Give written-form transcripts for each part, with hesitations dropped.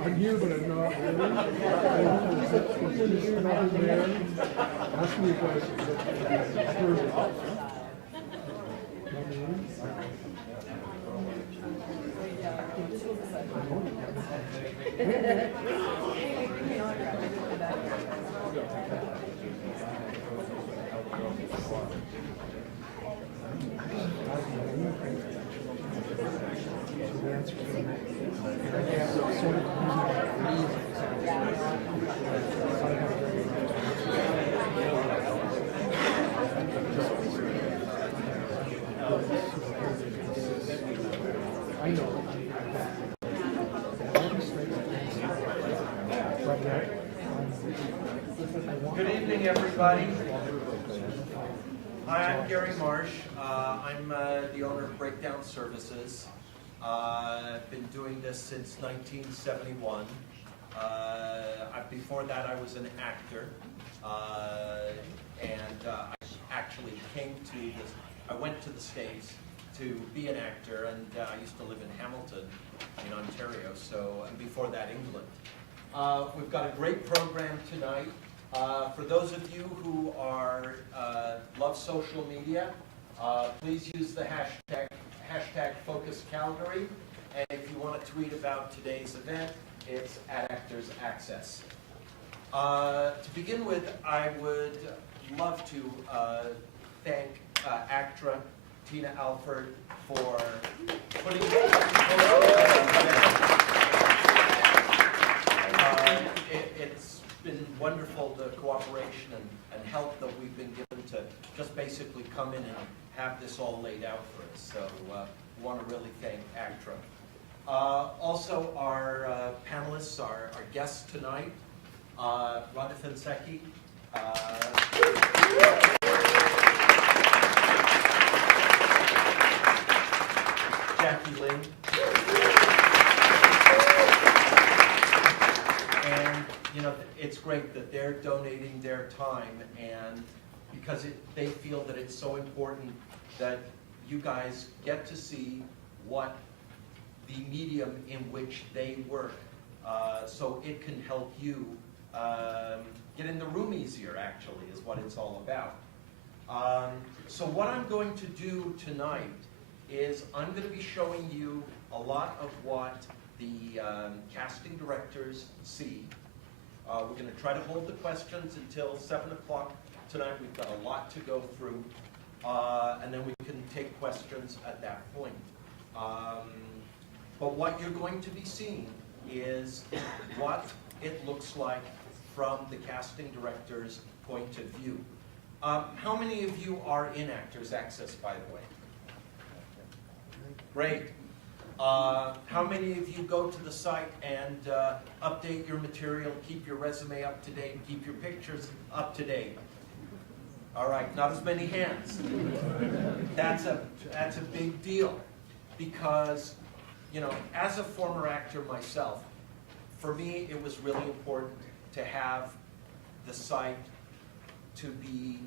I'm you, but I'm not really. Another man, ask me a question. I know. Good evening, everybody. Hi, I'm Gary Marsh. I'm the owner of Breakdown Services. I've been doing this since 1971. Before that, I was an actor, and I actually came to this. I went to the States to be an actor, and I used to live in Hamilton, in Ontario. And before that, England. We've got a great program tonight. For those of you who are love social media, please use the hashtag Focus Calgary. And if you want to tweet about today's event, it's at Actors Access. To begin with, I would love to thank ACTRA, Tina Alford, for putting it's been wonderful, the cooperation and help that we've been given to just basically come in and have this all laid out for us. So we want to really thank ACTRA. Also, our panelists, our guests tonight, Rhonda Fensecki, Jackie Lynn, and it's great that they're donating their time, and because they feel that it's so important that you guys get to see what the medium in which they work, so it can help you get in the room easier, actually, is what it's all about. So what I'm going to do tonight is I'm going to be showing you a lot of what the casting directors see. We're going to try to hold the questions until 7 o'clock tonight. We've got a lot to go through, and then we can take questions at that point. But what you're going to be seeing is what it looks like from the casting director's point of view. How many of you are in Actors Access, by the way? Great. How many of you go to the site and update your material, keep your resume up to date, keep your pictures up to date? All right, not as many hands. That's a big deal, because as a former actor myself, for me it was really important to have the site to be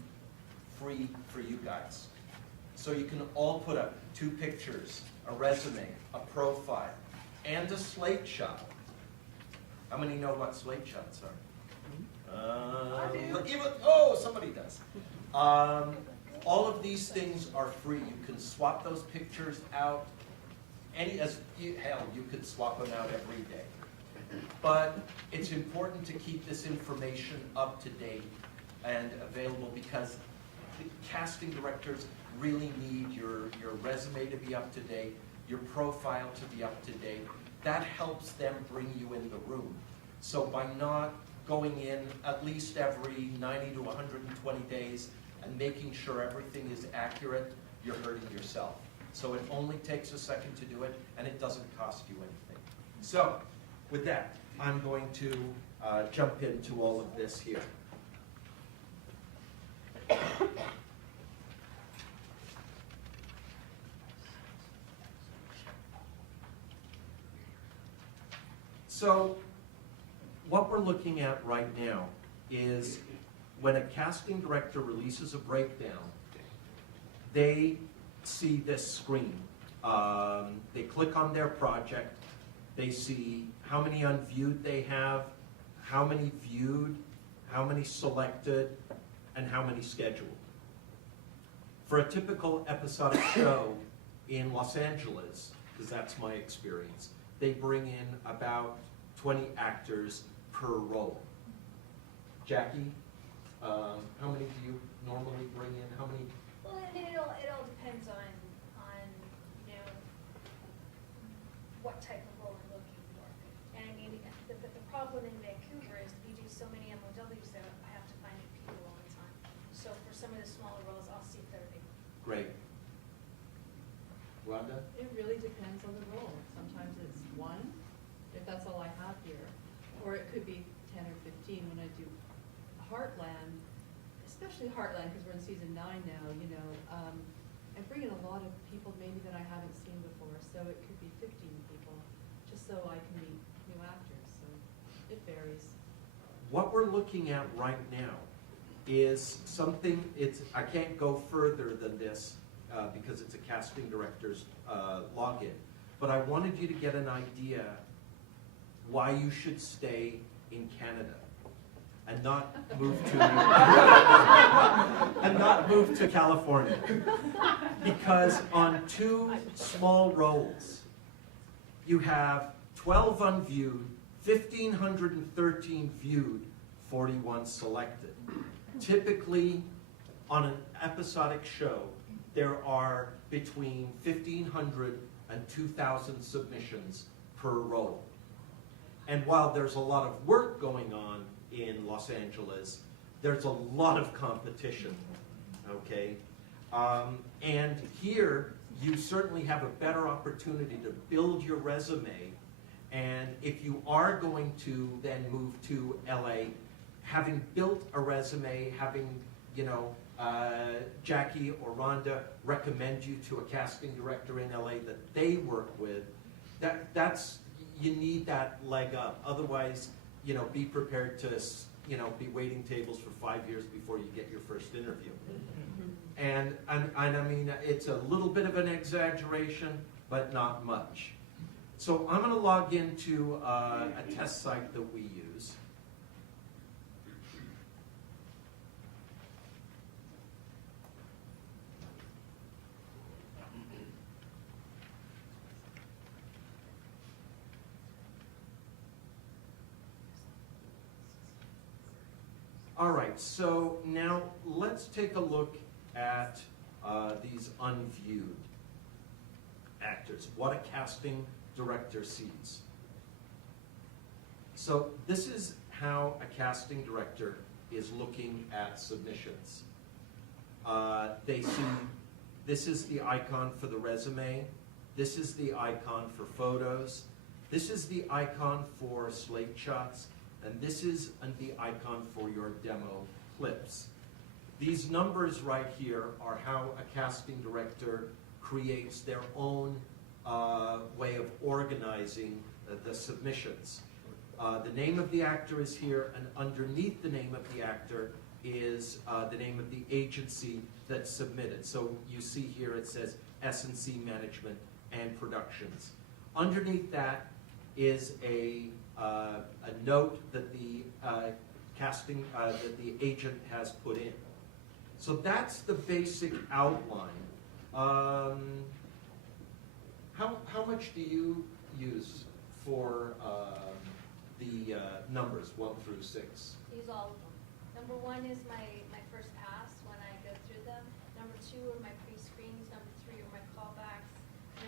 free for you guys. So you can all put up 2 pictures, a resume, a profile, and a slate shot. How many know what slate shots are? Somebody does. All of these things are free. You can swap those pictures out. Hell, you could swap them out every day. But it's important to keep this information up to date and available, because the casting directors really need your resume to be up to date, your profile to be up to date. That helps them bring you in the room. So by not going in at least every 90 to 120 days and making sure everything is accurate, you're hurting yourself. So it only takes a second to do it, and it doesn't cost you anything. So with that, I'm going to jump into all of this here. So what we're looking at right now is when a casting director releases a breakdown, they see this screen. They click on their project, They see how many unviewed they have, how many viewed, how many selected, and how many scheduled. For a typical episodic show in Los Angeles, because that's my experience, they bring in about 20 actors per role. Jackie, how many do you normally bring in? How many? Well, I mean, it all depends on you know, what type of role I'm looking for. And I mean, the problem in Vancouver is we do so many MOWs that I have to find new people all the time. So for some of the smaller roles, I'll see 30. Great. Rhonda? It really depends on the role. Sometimes it's one, if that's all I have here, or it could be 10 or 15 when I do Heartland, especially Heartland, because we're in season 9 now, you know. I bring in a lot of people maybe that I haven't seen before, so it could be 15 people, just so I can meet new actors, so it varies. What we're looking at right now is something, I can't go further than this because it's a casting director's login, but I wanted you to get an idea why you should stay in Canada and not move to California. Because on 2 small roles, you have 12 unviewed, 1,513 viewed, 41 selected. Typically, on an episodic show, there are between 1,500 and 2,000 submissions per role. And while there's a lot of work going on in Los Angeles, there's a lot of competition, okay? And here, you certainly have a better opportunity to build your resume, and if you are going to then move to LA, having built a resume, having, you know, Jackie or Rhonda recommend you to a casting director in LA that they work with, that's, you need that leg up. Otherwise, you know, be prepared to, you know, be waiting tables for 5 years before you get your first interview. And I mean, it's a little bit of an exaggeration, but not much. So I'm going to log into a test site that we use. All right, so now let's take a look at these unviewed actors, what a casting director sees. So this is how a casting director is looking at submissions. They see, this is the icon for the resume, this is the icon for photos, this is the icon for slate shots, and this is the icon for your demo clips. These numbers right here are how a casting director creates their own way of organizing the submissions. The name of the actor is here, and underneath the name of the actor is the name of the agency that submitted. So you see here it says S&C Management and Productions. Underneath that is a note that the that the agent has put in. So that's the basic outline. How much do you use for the numbers 1 through 6? Use all of them. Number 1 is my first pass when I go through them. Number 2 are my pre-screens. Number 3 are my callbacks.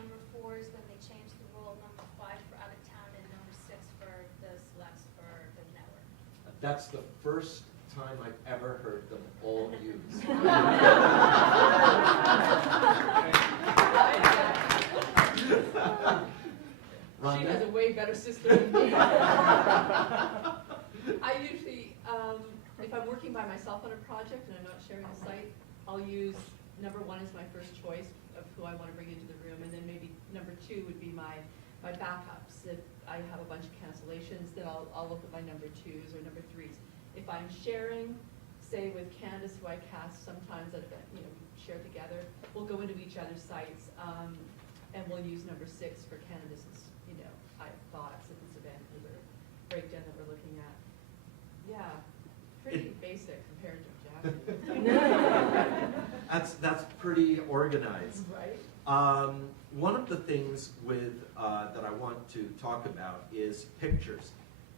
Number 4 is when they change the rule. Number 5 for out of town, and number 6 for the selects for the network. That's the first time I've ever heard them all used. She has a way better system than me. I usually, if I'm working by myself on a project and I'm not sharing a site, I'll use number 1 as my first choice of who I want to bring into the room, and then maybe number 2 would be my backups. If I have a bunch of cancellations, then I'll look at my number 2s or number 3s. If I'm sharing, say with Candace, who I cast sometimes at event, you know, share together, we'll go into each other's sites, and we'll use number 6 for Candace's, you know, thoughts at this event for the breakdown that we're looking at. Yeah, pretty basic compared to Jackie. That's pretty organized. Right? One of the things that I want to talk about is pictures.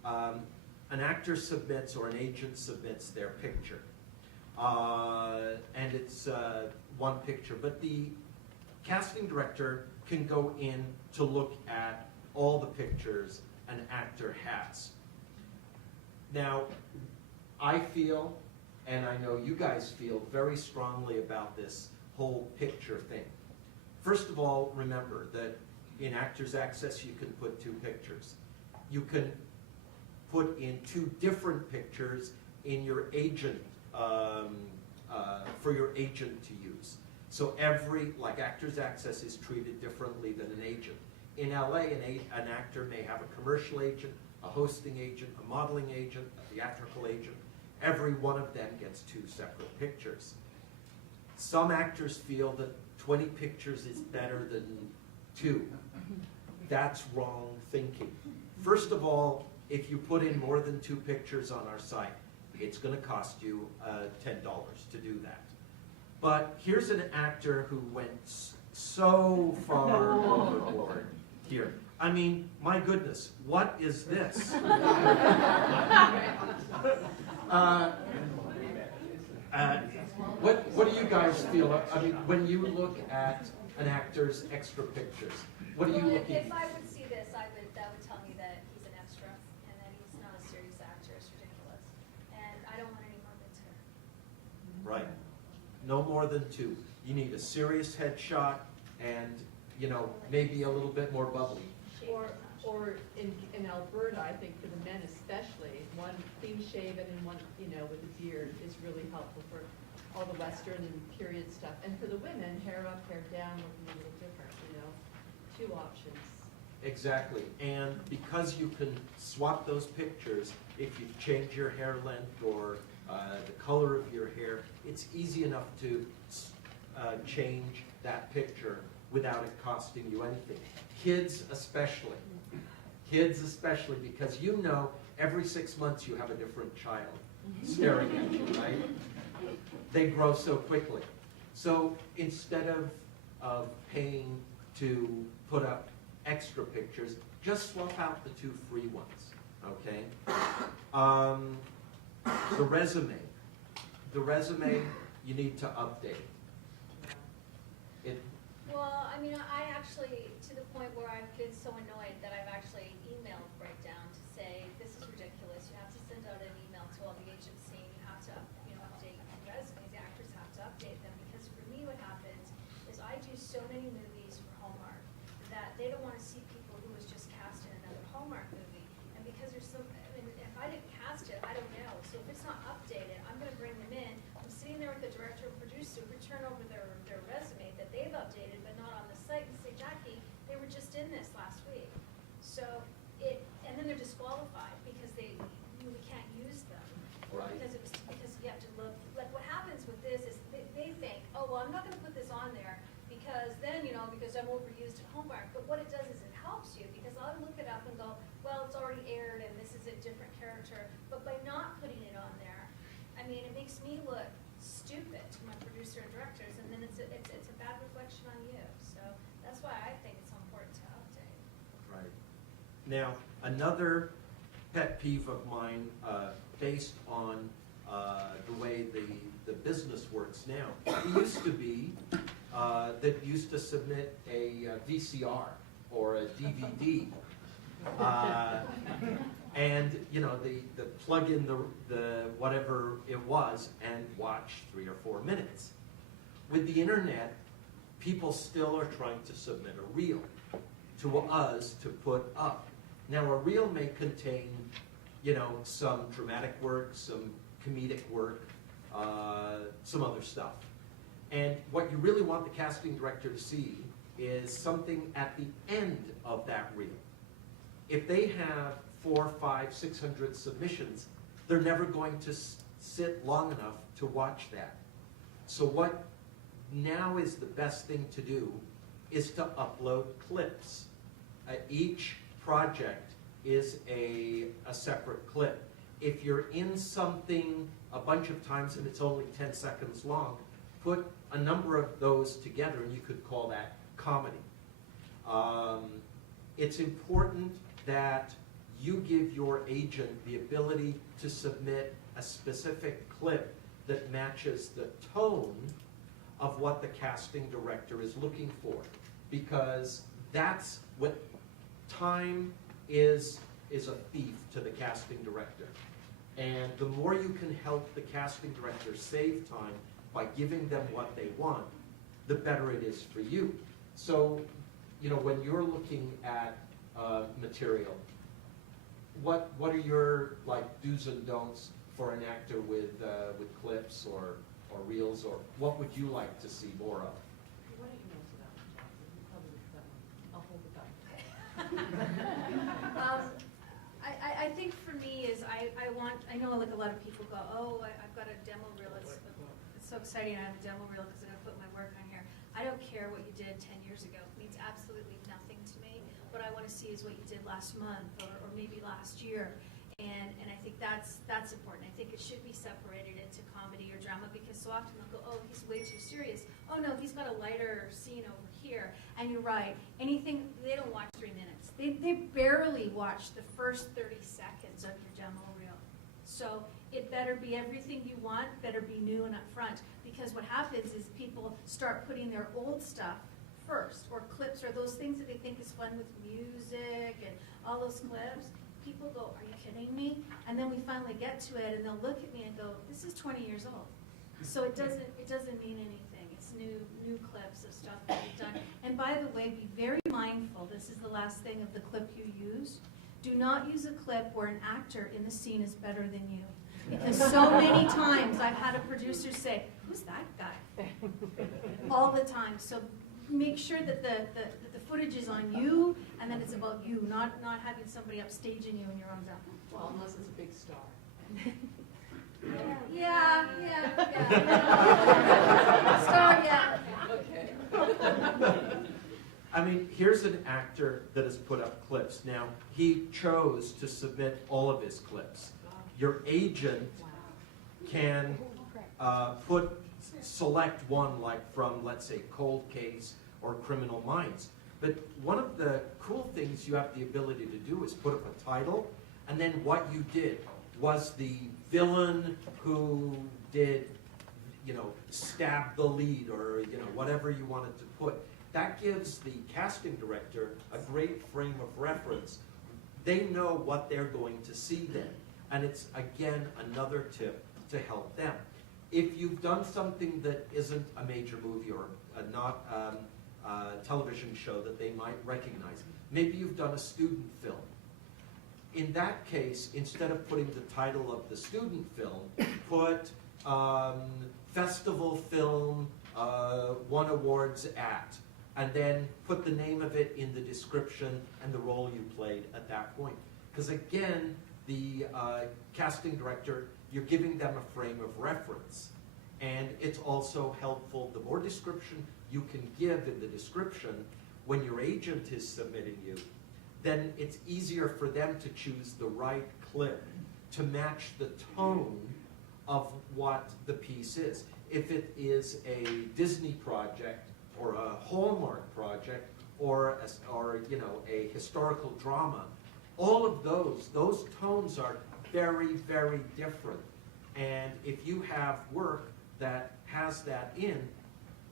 An actor submits or an agent submits their picture. And it's one picture, but the casting director can go in to look at all the pictures an actor has. Now, I feel, and I know you guys feel very strongly about this whole picture thing. First of all, remember that in Actors Access you can put 2 pictures. You can put in 2 different pictures in your agent, for your agent to use. So like Actors Access is treated differently than an agent. In LA, an actor may have a commercial agent, a hosting agent, a modeling agent, a theatrical agent. Every one of them gets 2 separate pictures. Some actors feel that 20 pictures is better than 2. That's wrong thinking. First of all, if you put in more than 2 pictures on our site, it's going to cost you $10 to do that. But here's an actor who went so far overboard here. I mean, my goodness, what is this? What do you guys feel? I mean, when you look at an actor's extra pictures, what are you looking If I would see this, that would tell me that he's an extra and that he's not a serious actor. It's ridiculous. And I don't want any more material. Right. No more than 2. You need a serious headshot and, you know, maybe a little bit more bubbly. Or in Alberta, I think for the men especially, one clean shaven and one, you know, with a beard is really helpful for all the Western and period stuff. And for the women, hair up, hair down, looking a little different, you know, 2 options. Exactly. And because you can swap those pictures, if you change your hair length or the color of your hair, it's easy enough to change that picture without it costing you anything. Kids especially. Kids especially, because you know every 6 months you have a different child staring at you, right? They grow so quickly. So instead of paying to put up extra pictures, just swap out the 2 free ones, okay? The resume, you need to update. Well, I mean, I actually, to the point where I've been so annoyed that I've actually emailed Breakdown to say, this is ridiculous. You have to send out an email to all the agents saying you have to, update resumes. The actors have to update them, because for me what happens is I do so many movies for Hallmark that they don't want to see people who was just cast in another Hallmark movie. And because there's if I didn't cast it, I don't know. So if it's not updated, I'm going to bring them in. I'm sitting there with the director or producer, we turn over their resume that they've updated but not on the site, and say, Jackie, they were just in this last week. So and then they're disqualified because we can't use them. Right. Because you have to look, like what happens with this is they think, oh, well, I'm not going to put this on there because then, because I'm overused at Hallmark. But what it does is it helps you, because I'll look it up and go, well, it's already aired and this is a different character. But by not putting it on there, I mean, it makes me look stupid to my producer and directors, and then it's a bad reflection on you. So that's why I think it's so important to update. Right. Now, another pet peeve of mine, based on the way the business works now, it used to be that used to submit a VCR or a DVD, and the plug in the whatever it was and watch 3 or 4 minutes. With the internet, people still are trying to submit a reel to us to put up. Now, a reel may contain, some dramatic work, some comedic work, some other stuff. And what you really want the casting director to see is something at the end of that reel. If they have 400, 500, 600 submissions, they're never going to sit long enough to watch that. So what now is the best thing to do is to upload clips. Each project is a separate clip. If you're in something a bunch of times and it's only 10 seconds long, put a number of those together and you could call that comedy. It's important that you give your agent the ability to submit a specific clip that matches the tone of what the casting director is looking for, because that's what time is a thief to the casting director. And the more you can help the casting director save time by giving them what they want, the better it is for you. So, you know, when you're looking at material, what are your like do's and don'ts for an actor with clips or reels, or what would you like to see more of? Why don't you answer that one, Jonathan? You probably look that one. I'll hold it back. I think for me is I know like a lot of people go, oh, I've got a demo reel, it's so exciting, I have a demo reel because I'm going to put my work on here. I don't care what you did 10 years ago. It means absolutely nothing to me. What I want to see is what you did last month or maybe last year. And I think that's important. I think it should be separated into comedy or drama, because so often they'll go, oh, he's way too serious. Oh no, he's got a lighter scene over here. And you're right, anything, they don't watch 3 minutes. They barely watch the first 30 seconds of your demo reel. So it better be everything you want, better be new and upfront. Because what happens is people start putting their old stuff first, or clips, or those things that they think is fun with music and all those clips. People go, are you kidding me? And then we finally get to it, and they'll look at me and go, this is 20 years old. So it doesn't mean anything. It's new clips of stuff that we've done. And by the way, be very mindful. This is the last thing of the clip you use. Do not use a clip where an actor in the scene is better than you. Because so many times I've had a producer say, who's that guy? All the time. So make sure that the footage is on you, and that it's about you, not having somebody upstaging you in your own drama. Well, unless it's a big star. Yeah. Star, yeah. Okay. I mean, here's an actor that has put up clips. Now, he chose to submit all of his clips. Your agent can select one, like from, let's say, Cold Case or Criminal Minds. But one of the cool things you have the ability to do is put up a title, and then what you did was the villain who did, you know, stab the lead, or, you know, whatever you wanted to put. That gives the casting director a great frame of reference. They know what they're going to see then. And it's, again, another tip to help them. If you've done something that isn't a major movie or not a television show that they might recognize, maybe you've done a student film. In that case, instead of putting the title of the student film, put festival film won awards at, and then put the name of it in the description and the role you played at that point. Because again, the casting director, you're giving them a frame of reference. And it's also helpful, the more description you can give in the description when your agent is submitting you, then it's easier for them to choose the right clip to match the tone of what the piece is. If it is a Disney project or a Hallmark project or you know, a historical drama, all of those tones are very, very different. And if you have work that has that in,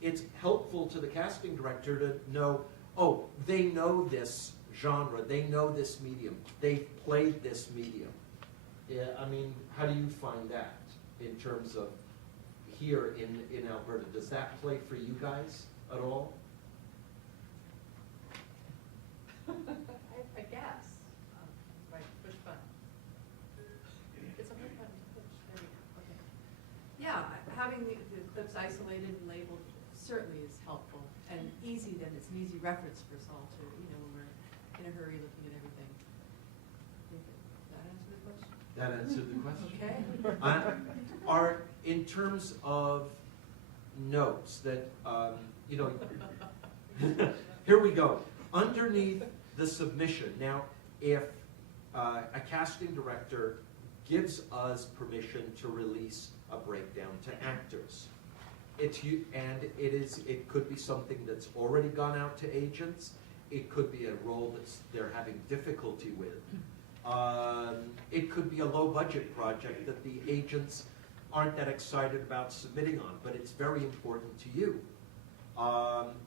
it's helpful to the casting director to know, oh, they know this genre, they know this medium, they've played this medium. Yeah, I mean, how do you find that in terms of here in Alberta? Does that play for you guys at all? I guess. Right, push button. It's a hard button to push. There we go. Okay. Yeah, having the clips isolated and labeled certainly is helpful and easy. Then it's an easy reference for us all to, you know, when we're in a hurry looking at everything. Did that answer the question? That answered the question. Okay. Are, in terms of notes that, you know, here we go. Underneath the submission. Now, if a casting director gives us permission to release a breakdown to actors. It could be something that's already gone out to agents. It could be a role they're having difficulty with. It could be a low-budget project that the agents aren't that excited about submitting on, but it's very important to you.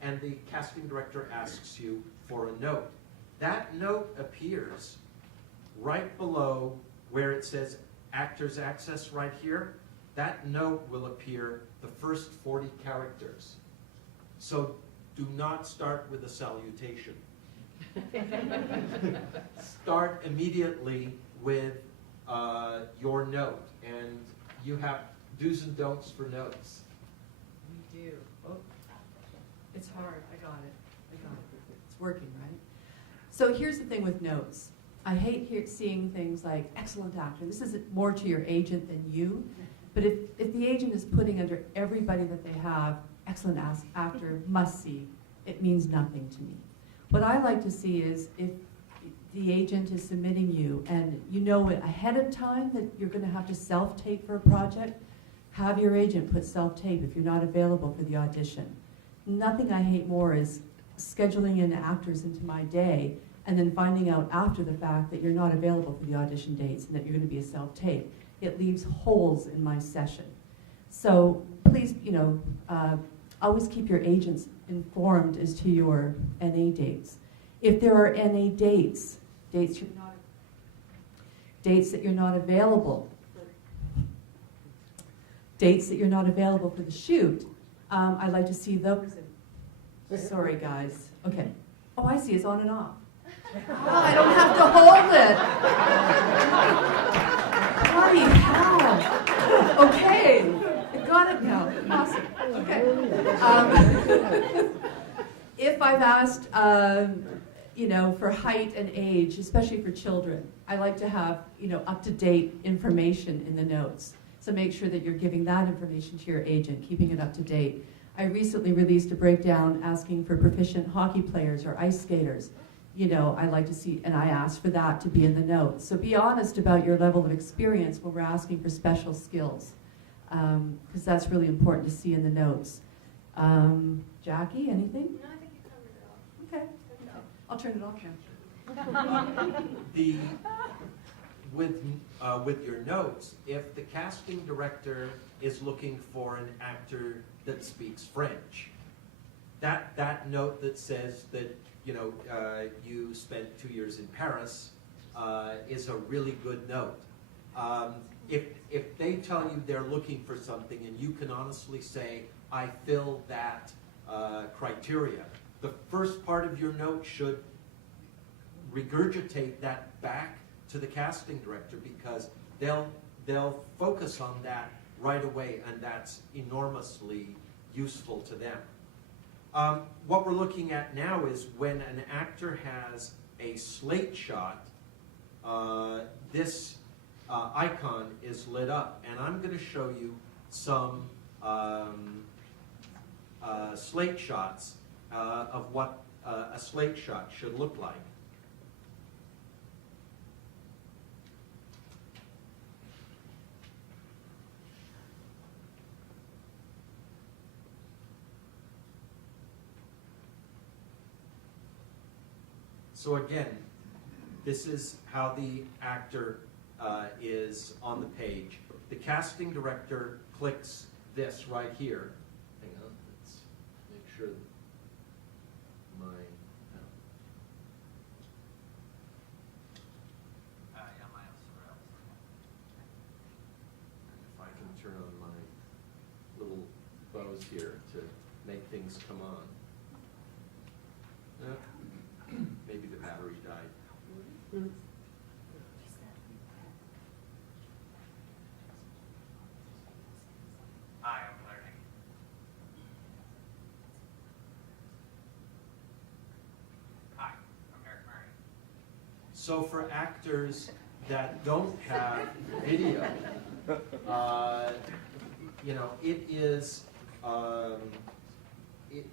And the casting director asks you for a note. That note appears right below where it says Actors Access right here. That note will appear the first 40 characters. So do not start with a salutation. Start immediately with your note, and you have do's and don'ts for notes. We do. Oh, it's hard. I got it. It's working, right? So here's the thing with notes. I hate seeing things like excellent actor. This is more to your agent than you. But if the agent is putting under everybody that they have, excellent actor, must see, it means nothing to me. What I like to see is if the agent is submitting you and you know ahead of time that you're going to have to self-tape for a project, have your agent put self-tape if you're not available for the audition. Nothing I hate more is scheduling in actors into my day and then finding out after the fact that you're not available for the audition dates and that you're going to be a self-tape. It leaves holes in my session. So please, always keep your agents informed as to your NA dates. If there are NA dates that you're not available for the shoot, I'd like to see those. Sorry, guys. Okay. Oh, I see. It's on and off. Oh, I don't have to hold it. Bloody hell. Okay. I got it now. Awesome. Okay. If I've asked, for height and age, especially for children, I like to have, up-to-date information in the notes. So make sure that you're giving that information to your agent, keeping it up to date. I recently released a breakdown asking for proficient hockey players or ice skaters. I like to see, and I asked for that to be in the notes. So be honest about your level of experience when we're asking for special skills, because that's really important to see in the notes. Jackie, anything? No, I think you covered it all. Okay. I'll turn it off now. With your notes, if the casting director is looking for an actor that speaks French, that note that says that you spent 2 years in Paris is a really good note. If they tell you they're looking for something and you can honestly say, I fill that criteria, the first part of your note should regurgitate that back to the casting director, because they'll focus on that right away, and that's enormously useful to them. What we're looking at now is when an actor has a slate shot, this icon is lit up, and I'm going to show you some slate shots of what a slate shot should look like. So again, this is how the actor is on the page. The casting director clicks this right here. Hang on, let's make sure my... If I can turn on my little bows here to make things come on. Maybe the battery died. I am learning. Hi, I'm Eric Murray. So for actors that don't have video, it is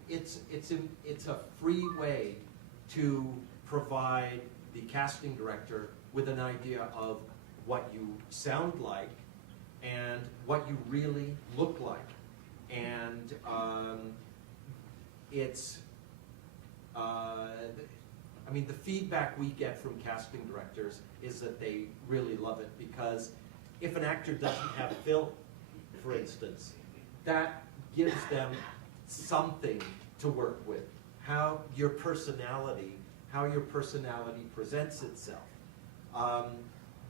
it's a free way to provide the casting director with an idea of what you sound like and what you really look like. And I mean, the feedback we get from casting directors is that they really love it, because if an actor doesn't have film, for instance, that gives them something to work with. How your personality presents itself.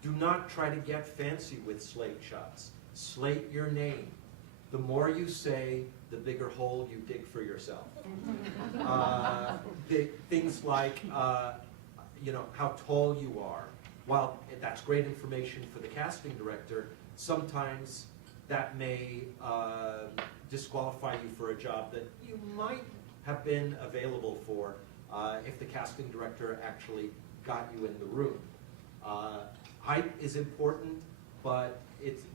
Do not try to get fancy with slate shots. Slate your name. The more you say, the bigger hole you dig for yourself. Things like, how tall you are. While that's great information for the casting director, sometimes that may disqualify you for a job that you might have been available for if the casting director actually got you in the room. Height is important, but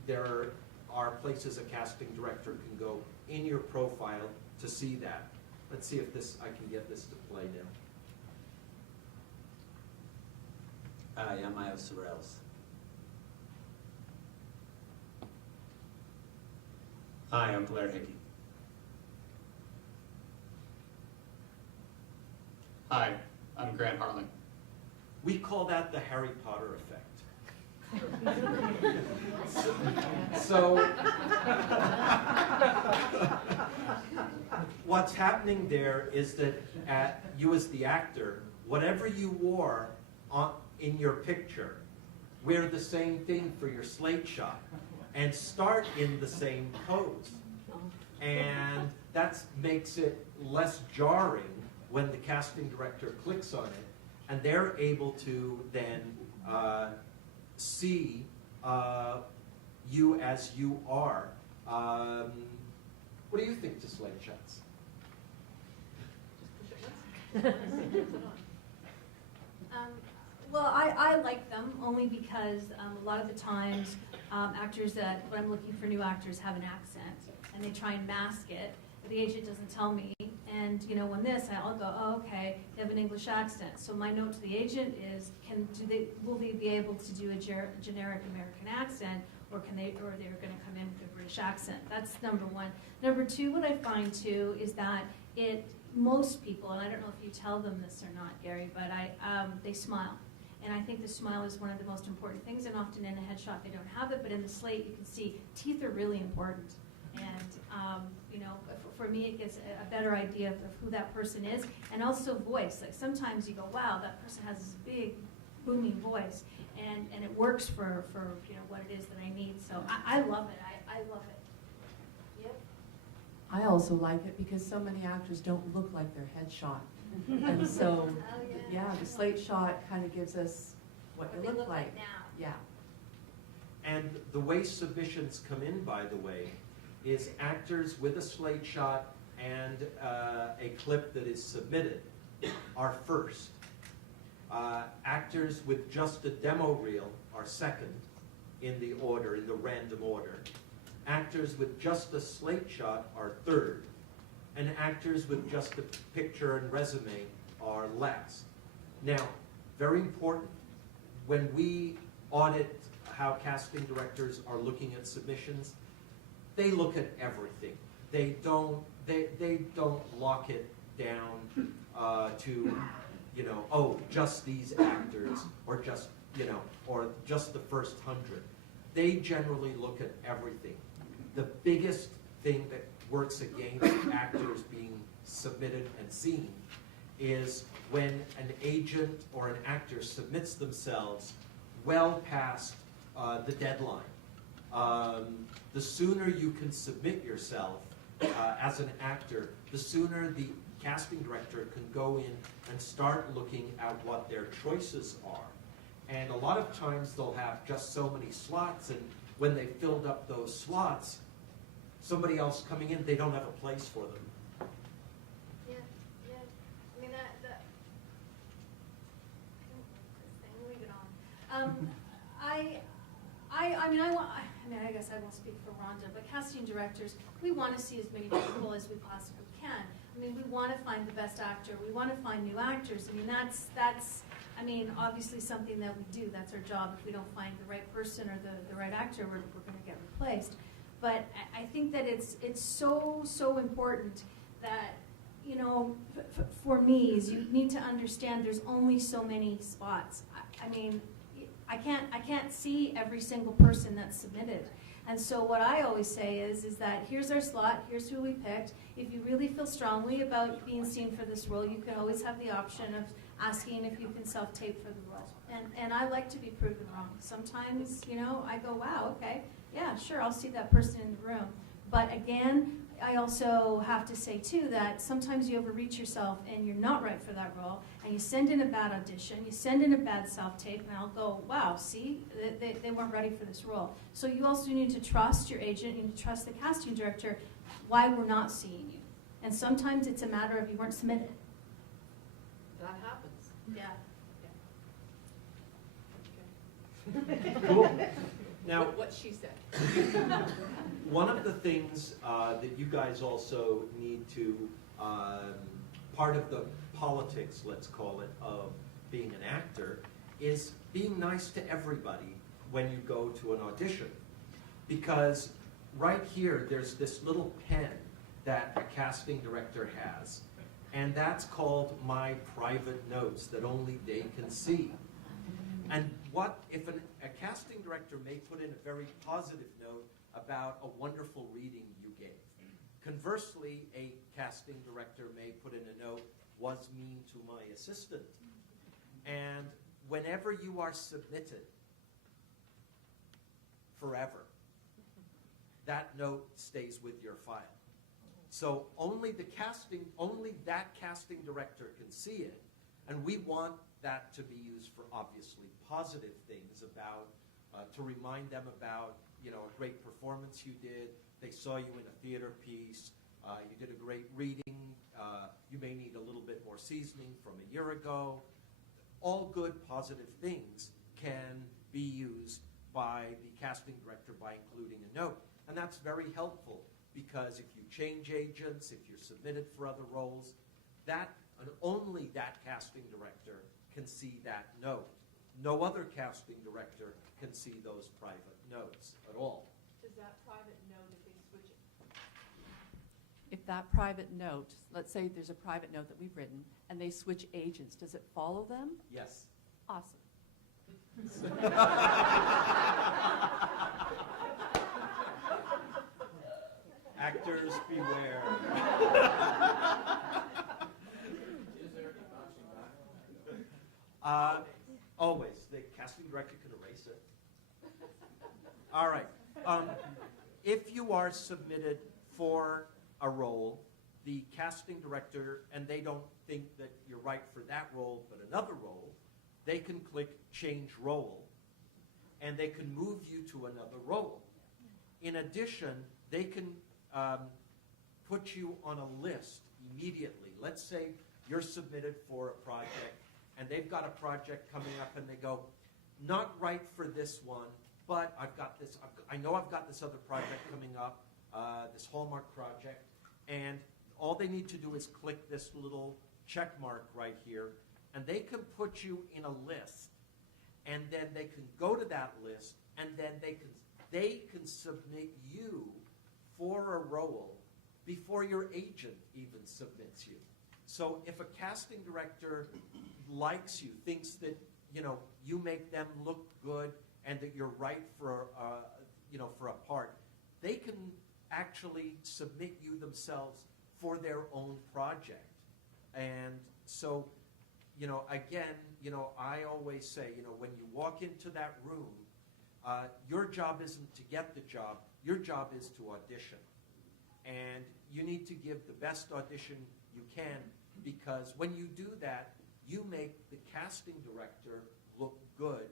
there are places a casting director can go in your profile to see that. Let's see if I can get this to play now. Hi, I'm Io Sorrells. Hi, I'm Blair Hickey. Hi, I'm Grant Harling. We call that the Harry Potter effect. So, what's happening there is that you as the actor, whatever you wore in your picture, wear the same thing for your slate shot and start in the same pose. And that makes it less jarring when the casting director clicks on it, and they're able to then see you as you are. What do you think to slate shots? Well, I like them only because a lot of the times actors when I'm looking for new actors have an accent and they try and mask it, but the agent doesn't tell me. And on this, I'll go, oh, okay, they have an English accent. So my note to the agent is, will they be able to do a generic American accent, or they're going to come in with a British accent? That's number one. Number two, what I find too is that most people, and I don't know if you tell them this or not, Gary, but they smile. And I think the smile is one of the most important things, and often in a headshot they don't have it, but in the slate you can see teeth are really important. And for me it gives a better idea of who that person is, and also voice. Like sometimes you go, wow, that person has this big booming voice, and it works for what it is that I need. So I love it. I love it. Yep. I also like it because so many actors don't look like their headshot. And so, yeah, the slate shot kind of gives us what they look like now. Yeah. And the way submissions come in, by the way, is actors with a slate shot and a clip that is submitted are first. Actors with just a demo reel are second in the order, in the random order. Actors with just a slate shot are third. And actors with just a picture and resume are last. Now, very important, when we audit how casting directors are looking at submissions, they look at everything. They don't lock it down to, just these actors, or just the first 100. They generally look at everything. The biggest thing that works against actors being submitted and seen is when an agent or an actor submits themselves well past the deadline. The sooner you can submit yourself as an actor, the sooner the casting director can go in and start looking at what their choices are. And a lot of times they'll have just so many slots, and when they filled up those slots, somebody else coming in, they don't have a place for them. Yeah. I mean, leave it on. I guess I won't speak for Rhonda, but casting directors, we want to see as many people as we possibly can. I mean, we want to find the best actor. We want to find new actors. I mean, I mean, obviously something that we do, that's our job. If we don't find the right person or the right actor, we're going to get replaced. But I think that it's so important that, you know, for me, is you need to understand there's only so many spots. I mean, I can't see every single person that's submitted. And so what I always say is that here's our slot, here's who we picked. If you really feel strongly about being seen for this role, you can always have the option of asking if you can self-tape for the role. And I like to be proven wrong. Sometimes, you know, I go, wow, okay, yeah, sure, I'll see that person in the room. But again, I also have to say, too, that sometimes you overreach yourself and you're not right for that role, and you send in a bad audition, you send in a bad self-tape, and I'll go, wow, see, they weren't ready for this role. So you also need to trust your agent, you need to trust the casting director, why we're not seeing you. And sometimes it's a matter of you weren't submitted. That happens. Yeah. Cool. Now, What she said. one of the things that you guys also need to, part of the politics, let's call it, of being an actor, is being nice to everybody when you go to an audition. Because right here, there's this little pen that a casting director has, and that's called My Private Notes that only they can see. And what if a casting director may put in a very positive note about a wonderful reading you gave. Conversely, a casting director may put in a note, was mean to my assistant. And whenever you are submitted, forever, that note stays with your file. So only that casting director can see it, and we want that to be used for obviously positive things about, to remind them about, you know, a great performance you did, they saw you in a theater piece, you did a great reading, you may need a little bit more seasoning from a year ago. All good positive things can be used by the casting director by including a note. And that's very helpful because if you change agents, if you're submitted for other roles, that and only that casting director can see that note. No other casting director can see those private notes at all. Does that private note, if they switch it? If that private note, let's say there's a private note that we've written, and they switch agents, does it follow them? Yes. Awesome. Actors beware. Always. The casting director can erase it. All right. If you are submitted for a role, the casting director, and they don't think that you're right for that role but another role, they can click Change Role, and they can move you to another role. In addition, they can put you on a list immediately. Let's say you're submitted for a project, and they've got a project coming up, and they go, not right for this one, but I've got this, I know I've got this other project coming up, this Hallmark project, and all they need to do is click this little check mark right here, and they can put you in a list, and then they can go to that list, and then they can submit you for a role before your agent even submits you. So if a casting director likes you, thinks that, you know, you make them look good and that you're right for for a part, they can actually submit you themselves for their own project. And so, you know, again, you know, I always say, you know, when you walk into that room, your job isn't to get the job, your job is to audition. And you need to give the best audition you can, because when you do that, you make the casting director look good,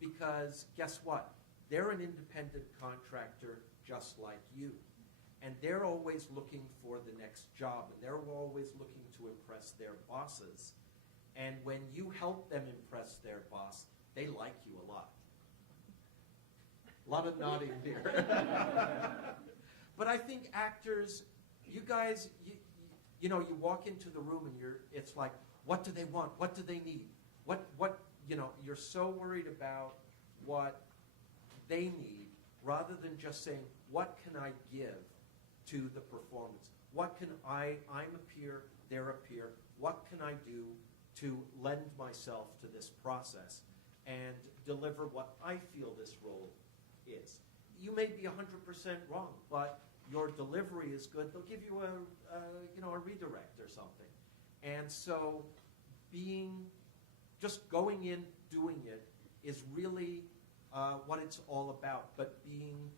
because guess what? They're an independent contractor just like you. And they're always looking for the next job, and they're always looking to impress their bosses. And when you help them impress their boss, they like you a lot. A lot of nodding here. But I think actors, you guys, you know, you walk into the room and it's like, what do they want? What do they need? you're so worried about what they need, rather than just saying, what can I give to the performance? What can I'm a peer, they're a peer, what can I do to lend myself to this process and deliver what I feel this role is? You may be 100% wrong, but your delivery is good. They'll give you a redirect or something. And so just going in, doing it, is really what it's all about, but being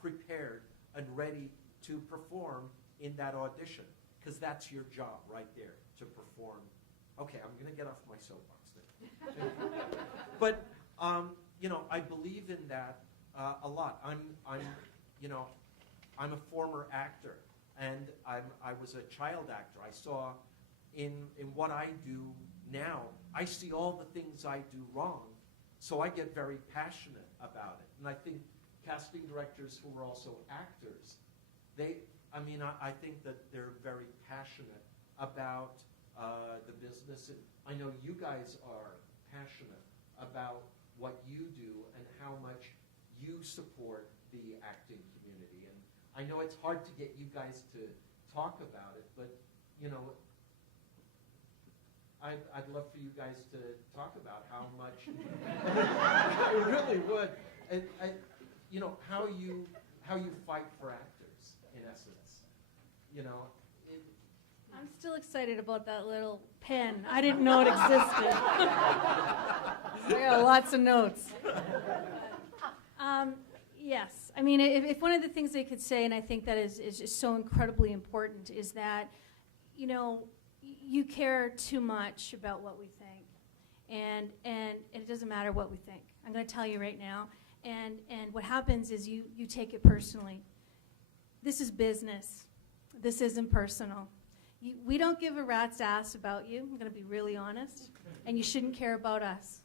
prepared and ready to perform in that audition, because that's your job right there, to perform. Okay, I'm going to get off my soapbox there. But, I believe in that a lot. I'm a former actor, and I was a child actor. I saw in what I do now, I see all the things I do wrong, so I get very passionate about it. And I think casting directors who are also actors, I think that they're very passionate about the business. And I know you guys are passionate about what you do and how much you support the acting community. And I know it's hard to get you guys to talk about it, but I'd love for you guys to talk about how much I really would, and how you fight for actors, in essence. I'm still excited about that little pen. I didn't know it existed. I got lots of notes. Yes, I mean, if one of the things they could say, and I think that is just so incredibly important, is that, you care too much about what we think, and it doesn't matter what we think. I'm going to tell you right now, and what happens is you take it personally. This is business. This isn't personal. We don't give a rat's ass about you. I'm going to be really honest, and you shouldn't care about us.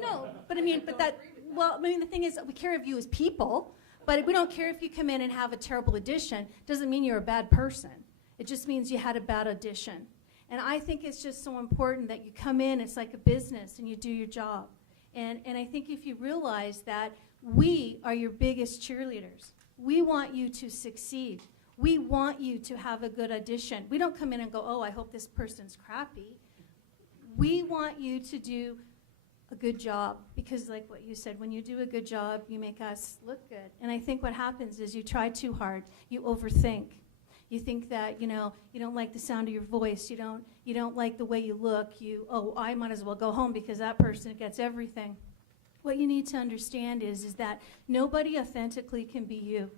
No, but the thing is, we care of you as people, but we don't care if you come in and have a terrible audition. Doesn't mean you're a bad person. It just means you had a bad audition. And I think it's just so important that you come in, it's like a business, and you do your job. And I think if you realize that we are your biggest cheerleaders, we want you to succeed. We want you to have a good audition. We don't come in and go, oh, I hope this person's crappy. We want you to do a good job, because like what you said, when you do a good job, you make us look good. And I think what happens is you try too hard, you overthink. You think that, you don't like the sound of your voice, you don't like the way you look, I might as well go home because that person gets everything. What you need to understand is that nobody authentically can be you.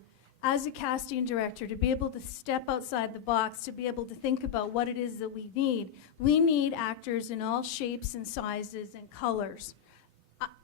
As a casting director, to be able to step outside the box, to be able to think about what it is that we need actors in all shapes and sizes and colors.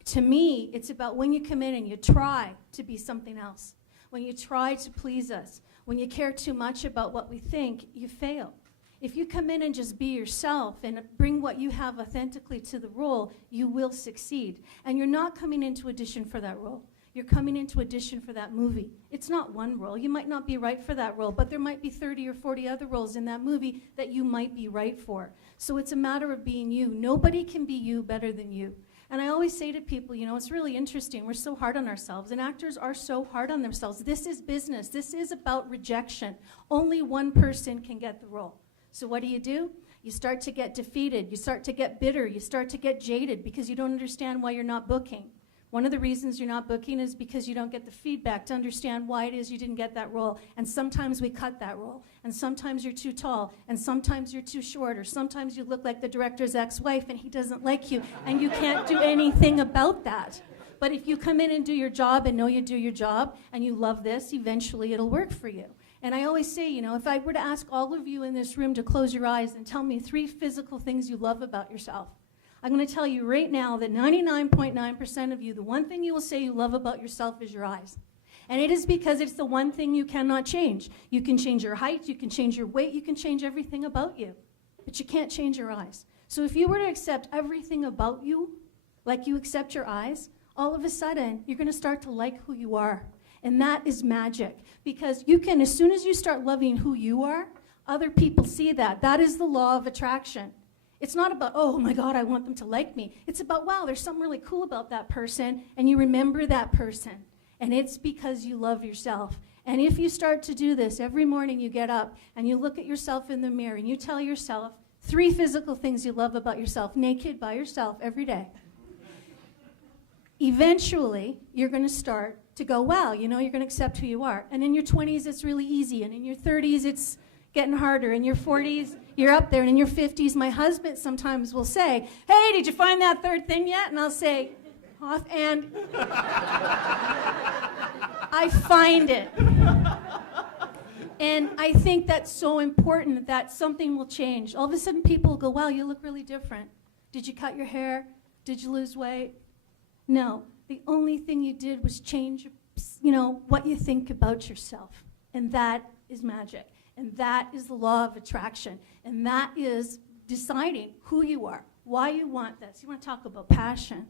To me, it's about when you come in and you try to be something else, when you try to please us. When you care too much about what we think, you fail. If you come in and just be yourself and bring what you have authentically to the role, you will succeed. And you're not coming into audition for that role. You're coming into audition for that movie. It's not one role. You might not be right for that role, but there might be 30 or 40 other roles in that movie that you might be right for. So it's a matter of being you. Nobody can be you better than you. And I always say to people, it's really interesting. We're so hard on ourselves, and actors are so hard on themselves. This is business. This is about rejection. Only one person can get the role. So what do? You start to get defeated. You start to get bitter. You start to get jaded because you don't understand why you're not booking. One of the reasons you're not booking is because you don't get the feedback to understand why it is you didn't get that role. And sometimes we cut that role. And sometimes you're too tall. And sometimes you're too short. Or sometimes you look like the director's ex-wife and he doesn't like you. And you can't do anything about that. But if you come in and do your job and know you do your job and you love this, eventually it'll work for you. And I always say, if I were to ask all of you in this room to close your eyes and tell me 3 physical things you love about yourself, I'm going to tell you right now that 99.9% of you, the one thing you will say you love about yourself is your eyes. And it is because it's the one thing you cannot change. You can change your height, you can change your weight, you can change everything about you, but you can't change your eyes. So if you were to accept everything about you like you accept your eyes, all of a sudden you're going to start to like who you are. And that is magic, because you can, as soon as you start loving who you are, other people see that. That is the law of attraction. It's not about, oh my God, I want them to like me. It's about, wow, there's something really cool about that person, and you remember that person. And it's because you love yourself. And if you start to do this, every morning you get up and you look at yourself in the mirror and you tell yourself 3 physical things you love about yourself, naked by yourself every day. Eventually, you're going to start to go, wow, you know, you're going to accept who you are. And in your 20s, it's really easy. And in your 30s, it's getting harder. In your 40s, you're up there. And in your 50s, my husband sometimes will say, hey, did you find that 3rd thing yet? And I'll say, offhand, I find it. And I think that's so important that something will change. All of a sudden, people will go, wow, you look really different. Did you cut your hair? Did you lose weight? No. The only thing you did was change, you know, what you think about yourself. And that is magic. And that is the law of attraction. And that is deciding who you are, why you want this. You want to talk about passion.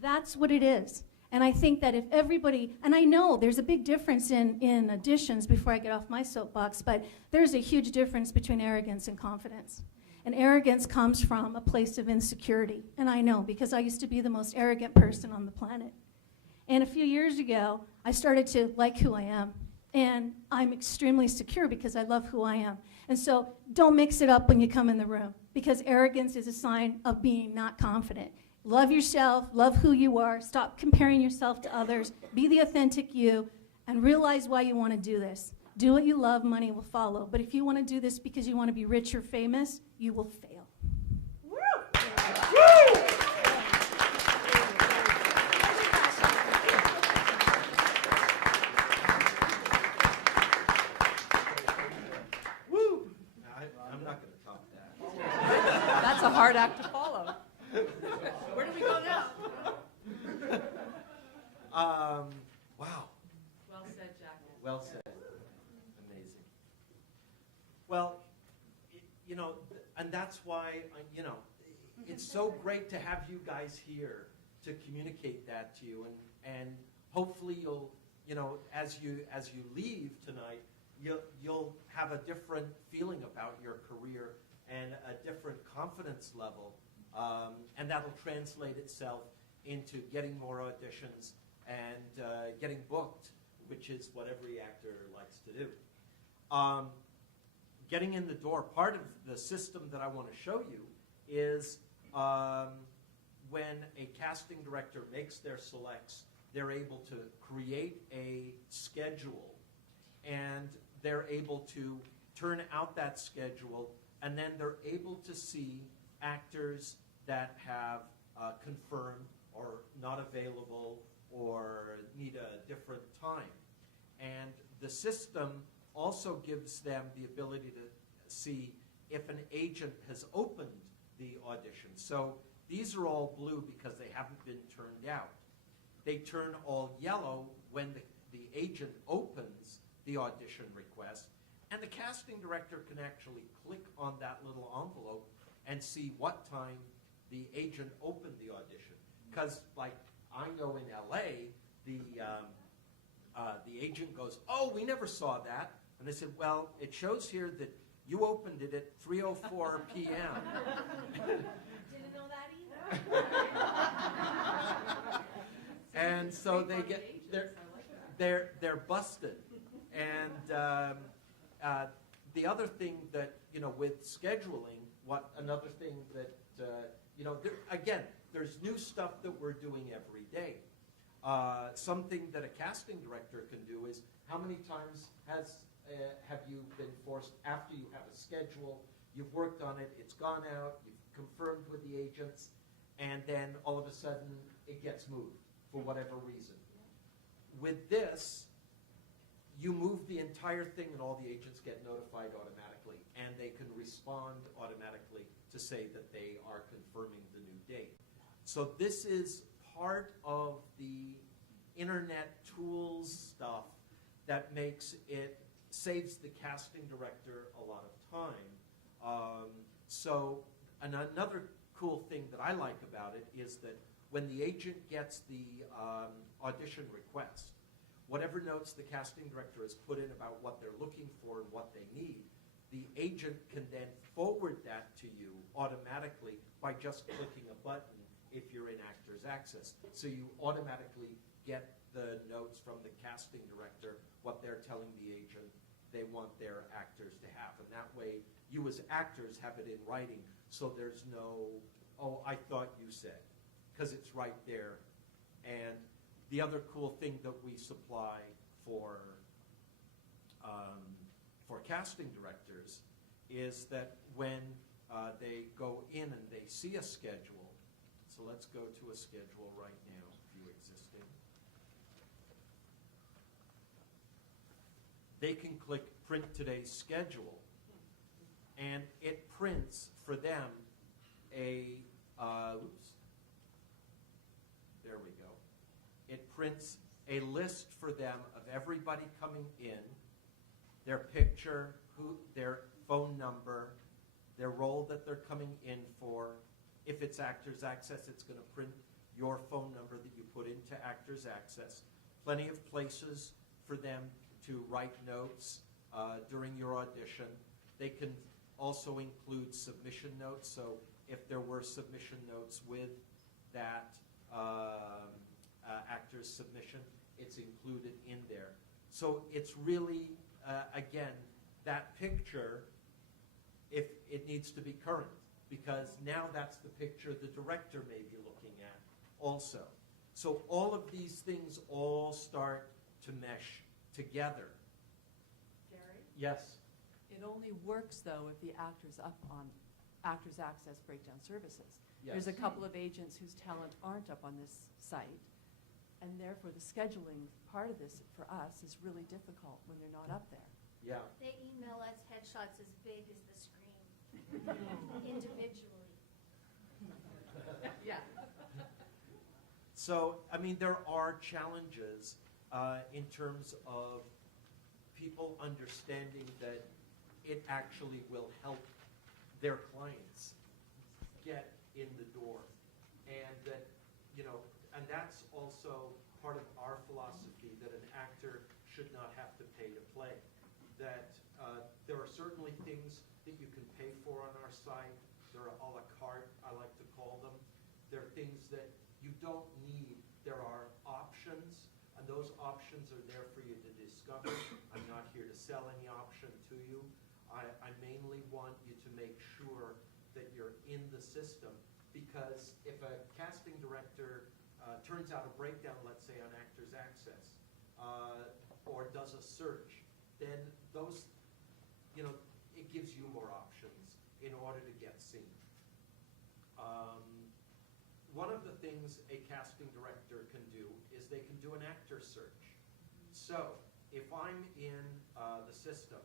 That's what it is. And I think that if everybody, and I know there's a big difference in auditions before I get off my soapbox, but there's a huge difference between arrogance and confidence. And arrogance comes from a place of insecurity. And I know, because I used to be the most arrogant person on the planet. And a few years ago, I started to like who I am. And I'm extremely secure because I love who I am. And so don't mix it up when you come in the room, because arrogance is a sign of being not confident. Love yourself, love who you are, stop comparing yourself to others, be the authentic you, and realize why you want to do this. Do what you love, money will follow. But if you want to do this because you want to be rich or famous, you will fail. Woo! Woo! I'm not going to top that. That's a hard act to follow. Where do we go now? Wow. Well said, Jack. Well said. Amazing. Well, you know, and that's why, you know, it's so great to have you guys here to communicate that to you, and hopefully you'll, you know, as you leave tonight, you'll have a different feeling about your career and a different confidence level, and that'll translate itself into getting more auditions and getting booked, which is what every actor likes to do. Getting in the door, part of the system that I want to show you is when a casting director makes their selects, they're able to create a schedule, and they're able to turn out that schedule, and then they're able to see actors that have confirmed or not available or need a different time. And the system also gives them the ability to see if an agent has opened the audition. So these are all blue because they haven't been turned out. They turn all yellow when the agent opens the audition request, and the casting director can actually click on that little envelope and see what time the agent opened the audition. Because, like, I know in LA, the agent goes, oh, we never saw that. And they said, well, it shows here that you opened it at 3:04 p.m. Didn't know that either. And so they get, they're busted. And the other thing that, you know, with scheduling, another thing that, you know, again, there's new stuff that we're doing every day. Something that a casting director can do is, how many times have you been forced, after you have a schedule, you've worked on it, it's gone out, you've confirmed with the agents, and then all of a sudden it gets moved for whatever reason. With this, you move the entire thing and all the agents get notified automatically, and they can respond automatically to say that they are confirming the new date. So this is part of the internet tools stuff that makes it, saves the casting director a lot of time. And another cool thing that I like about it is that when the agent gets the audition request, whatever notes the casting director has put in about what they're looking for and what they need, the agent can then forward that to you automatically by just clicking a button if you're in Actors Access. So you automatically get the notes from the casting director, what they're telling the agent they want their actors to have. And that way, you as actors have it in writing, so there's no, oh, I thought you said, because it's right there. And the other cool thing that we supply for casting directors is that when they go in and they see a schedule, so let's go to a schedule right now, view existing. They can click print today's schedule, and it prints for them a, oops, there we go. It prints a list for them of everybody coming in, their picture, their phone number, their role that they're coming in for. If it's Actors Access, it's going to print your phone number that you put into Actors Access. Plenty of places for them to write notes during your audition. They can also include submission notes, so if there were submission notes with that actor's submission, it's included in there. So it's really, again, that picture, if it needs to be current, because now that's the picture the director may be looking at also. So all of these things all start to mesh together. Gary? Yes? It only works, though, if the actor's up on Actors Access Breakdown Services. Yes. There's a couple of agents whose talent aren't up on this site, and therefore the scheduling part of this for us is really difficult when they're not up there. Yeah. They email us headshots as big as the screen, individually. Yeah. So, I mean, there are challenges in terms of people understanding that it actually will help their clients get in the door. And that, you know, and that's also part of our philosophy, that an actor should not have to pay to play. That there are certainly things that you can pay for on our site. There are a la carte, I like to call them. There are things that you don't need. There are options, and those options are there for you to discover. I'm not here to sell any option to you. I mainly want you to make sure that you're in the system, because if a casting director turns out a breakdown, let's say on Actors Access, or does a search, then those, you know, it gives you more options in order to get seen. One of the things a casting director can do is they can do an actor search. So if I'm in the system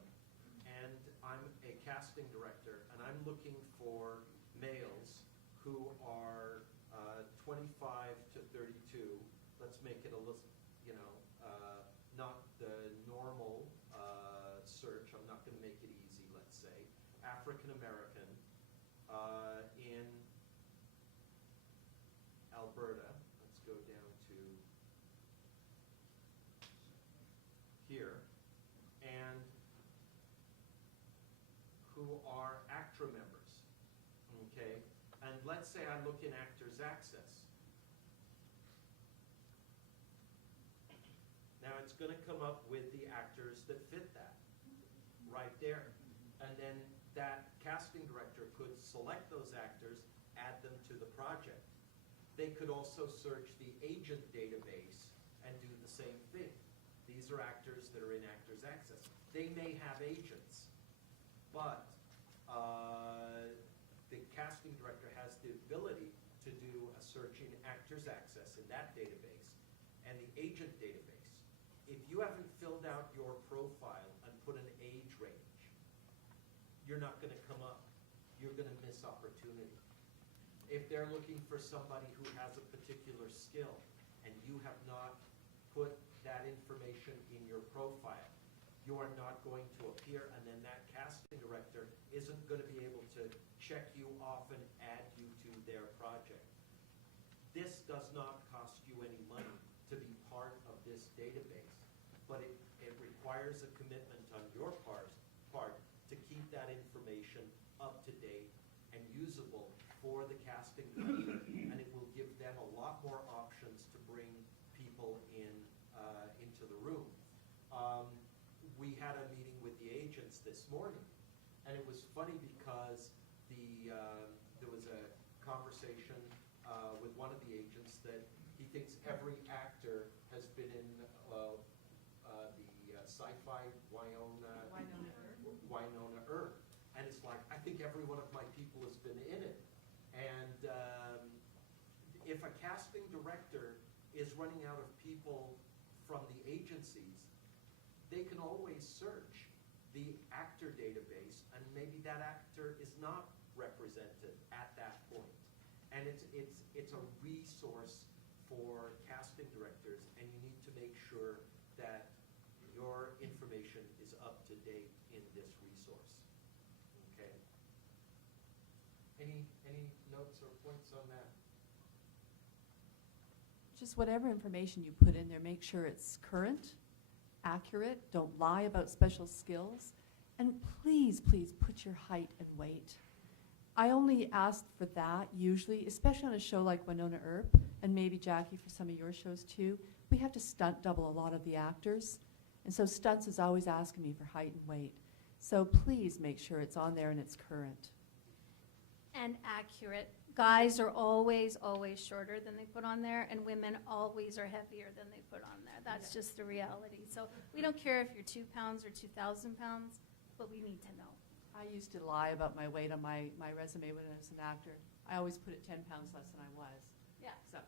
and I'm a casting director and I'm looking for males who are 25 to 32, let's make it a little, you know, not the normal search. I'm not going to make it easy, let's say. African American in Alberta. Let's go down to here. And who are ACTRA members, okay? And let's say I look in Actors Access. Now it's going to come up with the actors that fit that right there. And then that casting director could select those actors, add them to the project. They could also search the agent database and do the same thing. These are actors that are in Actors Access. They may have agents, but the casting director has the ability to do a search in Actors Access in that database and the agent database. If you haven't filled out your profile and put an age range, you're not going to come up. You're going to miss opportunity. If they're looking for somebody who has a particular skill and you have not put that information in your profile, you are not going to appear, and then that casting director isn't going to be able to check you off and add you to their project. This does not cost you any money to be part of this database, but it requires a commitment on your part to keep that information up to date and usable for the casting director, and it will give them a lot more options to bring people into the room. We had a meeting with the agents this morning, and it was funny because there was a conversation with one of the agents that he thinks every actor has been in the sci-fi Winona Earp. And it's like, I think every one of my people has been in it. And if a casting director is running out of people from the agencies, they can always search the actor database, and maybe that actor is not represented at that point. And it's a resource for casting directors, and you need to make sure that your information is up to date in this resource. Okay? Any notes or points on that? Just whatever information you put in there, make sure it's current, accurate, don't lie about special skills, and please, please put your height and weight. I only ask for that usually, especially on a show like Winona Earp, and maybe Jackie for some of your shows too. We have to stunt double a lot of the actors, and so stunts is always asking me for height and weight. So please make sure it's on there and it's current. And accurate. Guys are always, always shorter than they put on there, and women always are heavier than they put on there. That's just the reality. So we don't care if you're 2 pounds or 2,000 pounds, but we need to know. I used to lie about my weight on my resume when I was an actor. I always put it 10 pounds less than I was. Yeah. So.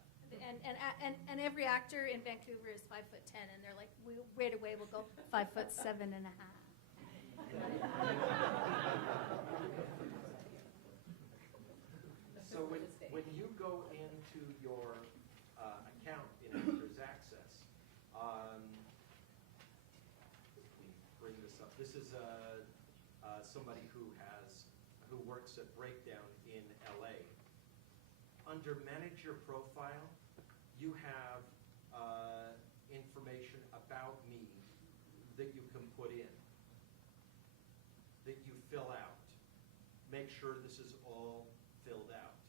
And every actor in Vancouver is 5'10", and they're like, we right away will go 5'7.5". So when you go into your account in Actors Access, let me bring this up. This is somebody who works at Breakdown in LA. Under Manage Your Profile, you have information about me that you can put in, that you fill out. Make sure this is all filled out.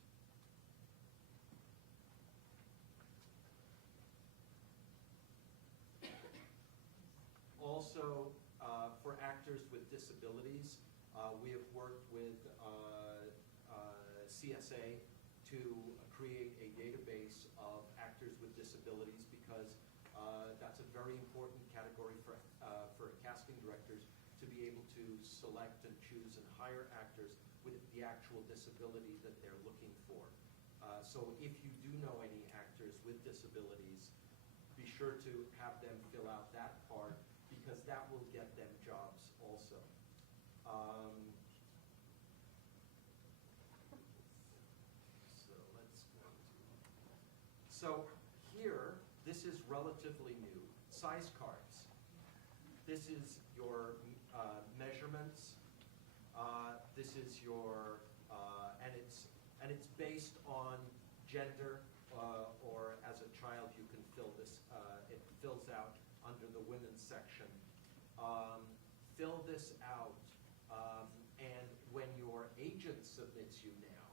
Also, for actors with disabilities, we have worked with CSA to create a database of actors with disabilities, because that's a very important category for casting directors to be able to select and choose and hire actors with the actual disability that they're looking for. So if you do know any actors with disabilities, be sure to have them fill out that part, because that will get them jobs also. So let's go to. So here, this is relatively new. Size cards. This is your measurements. This is your, and it's based on gender, or as a child you can fill this. It fills out under the women's section. Fill this out, and when your agent submits you now,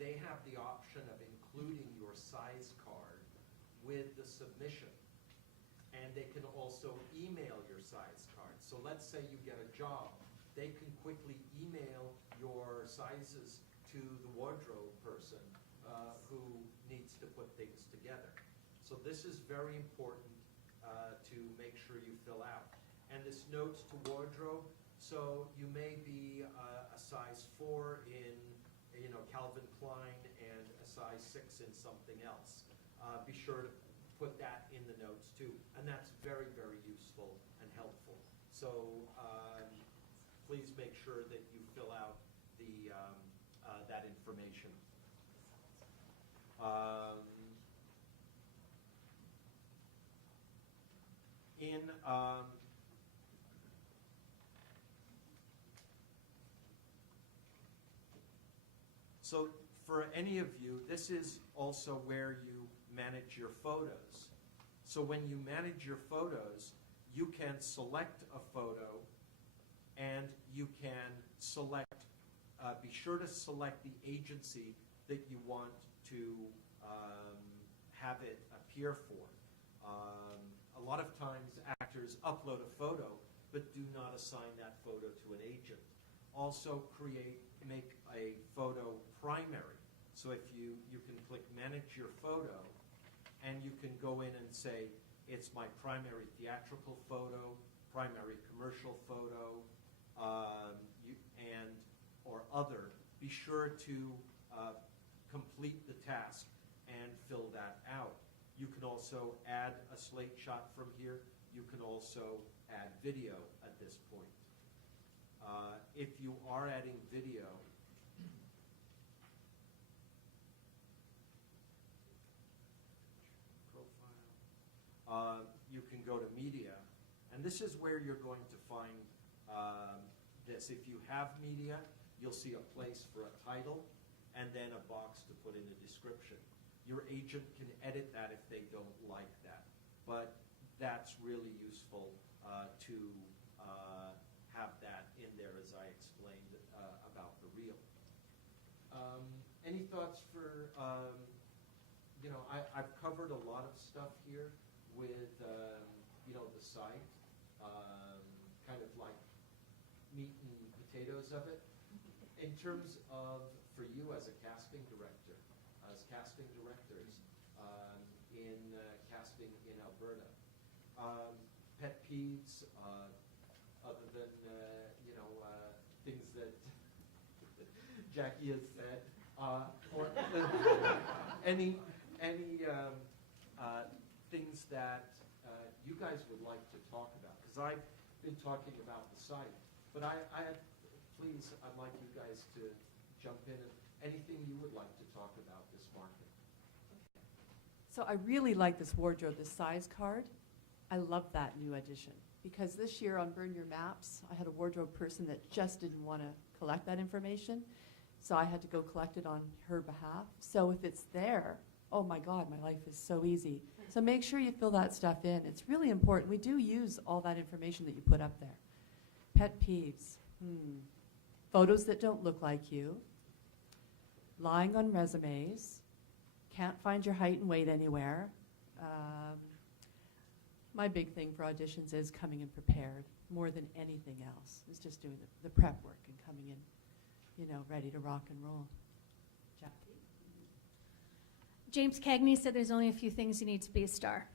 they have the option of including your size card with the submission. And they can also email your size card. So let's say you get a job, they can quickly email your sizes to the wardrobe person who needs to put things together. So this is very important to make sure you fill out. And this notes to wardrobe, so you may be a size 4 in Calvin Klein and a size 6 in something else. Be sure to put that in the notes too, and that's very, very useful and helpful. So please make sure that you fill out that information. So for any of you, this is also where you manage your photos. So when you manage your photos, you can select a photo and you can select, be sure to select the agency that you want to have it appear for. A lot of times actors upload a photo but do not assign that photo to an agent. Also make a photo primary. So if you can click manage your photo, and you can go in and say, it's my primary theatrical photo, primary commercial photo, or other. Be sure to complete the task and fill that out. You can also add a slate shot from here. You can also add video at this point. If you are adding video, profile, you can go to media, and this is where you're going to find this. If you have media, you'll see a place for a title and then a box to put in a description. Your agent can edit that if they don't like that, but that's really useful to have that in there, as I explained about the reel. Any thoughts for, I've covered a lot of stuff here with, the site, kind of like meat and potatoes of it. In terms of, for you as a casting director, as casting directors in casting in Alberta, pet peeves, other than, things that Jackie has said, or any things that you guys would like to talk about? Because I've been talking about the site, but please, I'd like you guys to jump in and anything you would like to talk about this market. So I really like this wardrobe, this size card. I love that new addition, because this year on Burn Your Maps, I had a wardrobe person that just didn't want to collect that information, so I had to go collect it on her behalf. So if it's there, oh my God, my life is so easy. So make sure you fill that stuff in. It's really important. We do use all that information that you put up there. Pet peeves. Photos that don't look like you. Lying on resumes. Can't find your height and weight anywhere. My big thing for auditions is coming in prepared more than anything else. It's just doing the prep work and coming in, ready to rock and roll. Jackie? James Cagney said there's only a few things you need to be a star.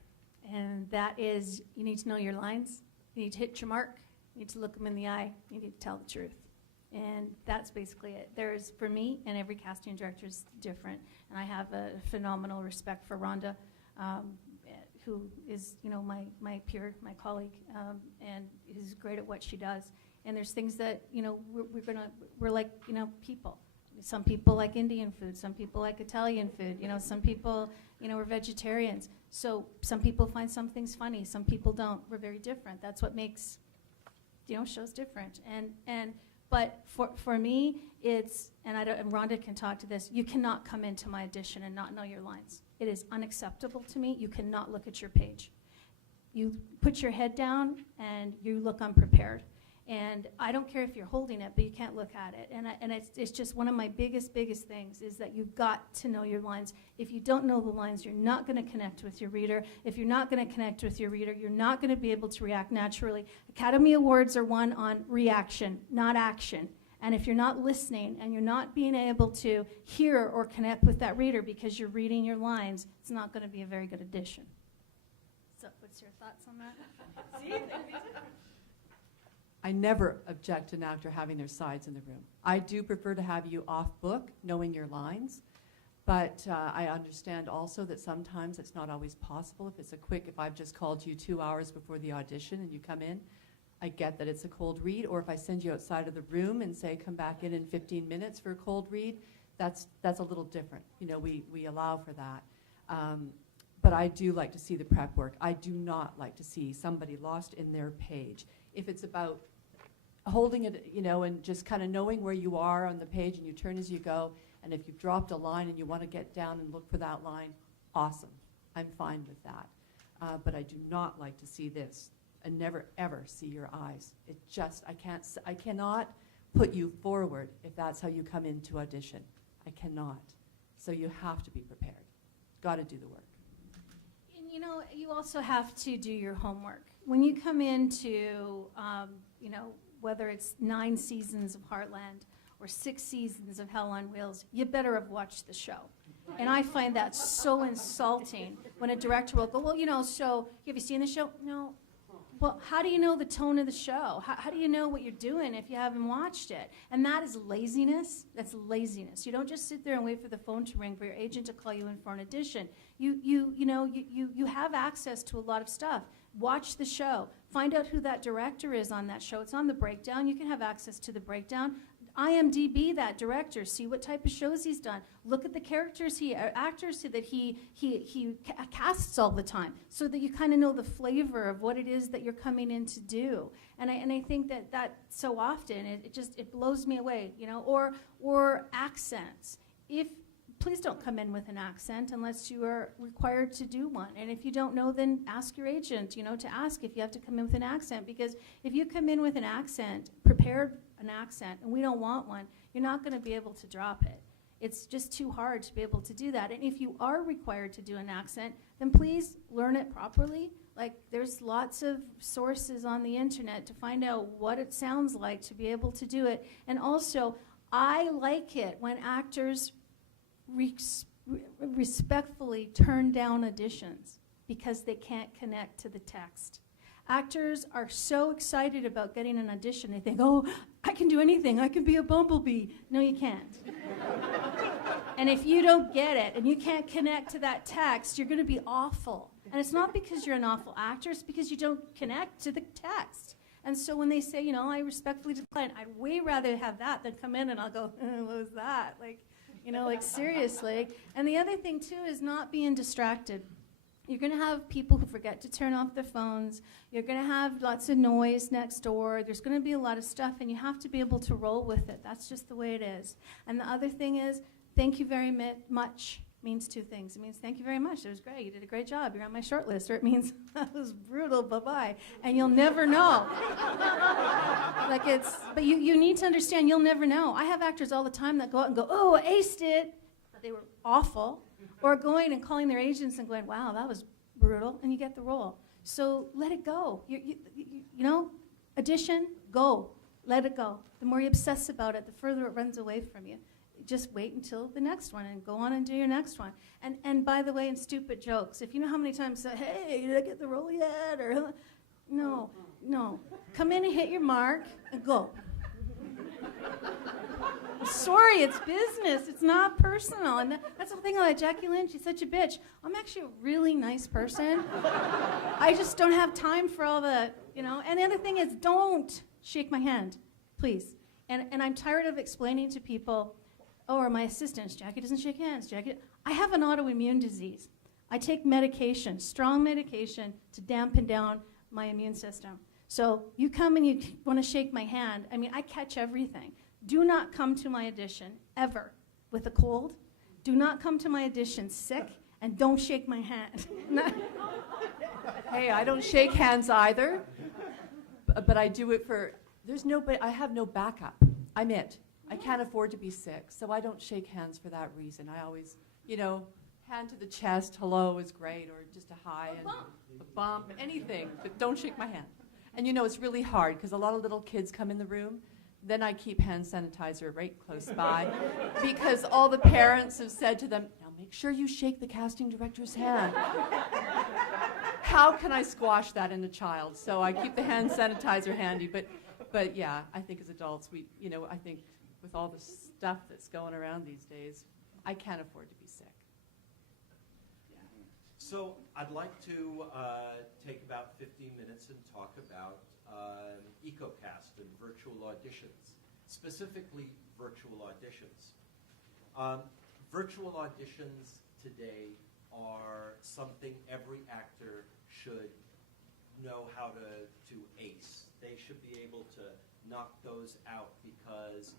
And that is, you need to know your lines, you need to hit your mark, you need to look them in the eye, you need to tell the truth. And that's basically it. There's, for me, and every casting director is different, and I have a phenomenal respect for Rhonda, who is, my peer, my colleague, and is great at what she does. And there's things that, we're like, people. Some people like Indian food, some people like Italian food, some people, are vegetarians. So some people find some things funny, some people don't. We're very different. That's what makes, shows different. But for me, it's, and Rhonda can talk to this, you cannot come into my audition and not know your lines. It is unacceptable to me. You cannot look at your page. You put your head down and you look unprepared. And I don't care if you're holding it, but you can't look at it. And it's just one of my biggest things is that you've got to know your lines. If you don't know the lines, you're not going to connect with your reader. If you're not going to connect with your reader, you're not going to be able to react naturally. Academy Awards are won on reaction, not action. And if you're not listening and you're not being able to hear or connect with that reader because you're reading your lines, it's not going to be a very good addition. So what's your thoughts on that? See, they can be different. I never object to an actor having their sides in the room. I do prefer to have you off book, knowing your lines, but I understand also that sometimes it's not always possible. If I've just called you 2 hours before the audition and you come in, I get that it's a cold read, or if I send you outside of the room and say come back in 15 minutes for a cold read, that's a little different. We allow for that. But I do like to see the prep work. I do not like to see somebody lost in their page. If it's about holding it, and just kind of knowing where you are on the page and you turn as you go, and if you've dropped a line and you want to get down and look for that line, awesome. I'm fine with that. But I do not like to see this. and never ever see your eyes. It just, I cannot put you forward if that's how you come into audition. I cannot. So you have to be prepared. Got to do the work. And you know, you also have to do your homework. When you come into, you know, whether it's 9 seasons of Heartland or 6 seasons of Hell on Wheels, you better have watched the show. And I find that so insulting when a director will go, well, you know, so have you seen the show? No. Well, how do you know the tone of the show? How do you know what you're doing if you haven't watched it? And that is laziness. That's laziness. You don't just sit there and wait for the phone to ring for your agent to call you in for an audition. You have access to a lot of stuff. Watch the show. Find out who that director is on that show. It's on the breakdown. You can have access to the breakdown. IMDb that director. See what type of shows he's done. Look at the characters actors that he casts all the time, so that you kind of know the flavor of what it is that you're coming in to do. And I think that so often it blows me away, you know. Or accents. Please don't come in with an accent unless you are required to do one. And if you don't know, then ask your agent, you know, to ask if you have to come in with an accent. Because if you come in with an accent, prepared an accent, and we don't want one, you're not going to be able to drop it. It's just too hard to be able to do that. And if you are required to do an accent, then please learn it properly. Like, there's lots of sources on the internet to find out what it sounds like to be able to do it. And also, I like it when actors respectfully turn down auditions because they can't connect to the text. Actors are so excited about getting an audition, they think, oh, I can do anything, I can be a bumblebee. No, you can't. And if you don't get it and you can't connect to that text, you're going to be awful. And it's not because you're an awful actor, it's because you don't connect to the text. And so when they say, you know, I respectfully decline, I'd way rather have that than come in and I'll go, what was that? Like, you know, like, seriously. And the other thing, too, is not being distracted. You're going to have people who forget to turn off their phones. You're going to have lots of noise next door. There's going to be a lot of stuff, and you have to be able to roll with it. That's just the way it is. And the other thing is, thank you very much means 2 things. It means thank you very much. It was great. You did a great job. You're on my short list. Or it means that was brutal. Bye-bye. And you'll never know. But you need to understand you'll never know. I have actors all the time that go out and go, oh, I aced it. But they were awful. Or going and calling their agents and going, wow, that was brutal. And you get the role. So let it go. You know, audition, go. Let it go. The more you obsess about it, the further it runs away from you. Just wait until the next one and go on and do your next one. And by the way, in stupid jokes, if you know how many times say, hey, did I get the role yet? Or no. Come in and hit your mark and go. Sorry, it's business. It's not personal. And that's the thing about Jackie Lynn. She's such a bitch. I'm actually a really nice person. I just don't have time for all the, you know. And the other thing is, don't shake my hand, please. And I'm tired of explaining to people, oh, or my assistants, Jackie doesn't shake hands. Jackie, I have an autoimmune disease. I take medication, strong medication, to dampen down my immune system. So you come and you want to shake my hand. I mean, I catch everything. Do not come to my audition, ever, with a cold. Do not come to my audition sick, and don't shake my hand. Hey, I don't shake hands either, but I do it for, I have no backup. I'm it. I can't afford to be sick, so I don't shake hands for that reason. I always, you know, hand to the chest, hello is great, or just a hi, and a bump, anything, but don't shake my hand. And you know, it's really hard, because a lot of little kids come in the room. Then I keep hand sanitizer right close by, because all the parents have said to them, now make sure you shake the casting director's hand. How can I squash that in a child? So I keep the hand sanitizer handy, but yeah, I think as adults, I think with all the stuff that's going around these days, I can't afford to be sick. So I'd like to take about 15 minutes and talk about EcoCast and virtual auditions, specifically virtual auditions. Virtual auditions today are something every actor should know how to ace. They should be able to knock those out, because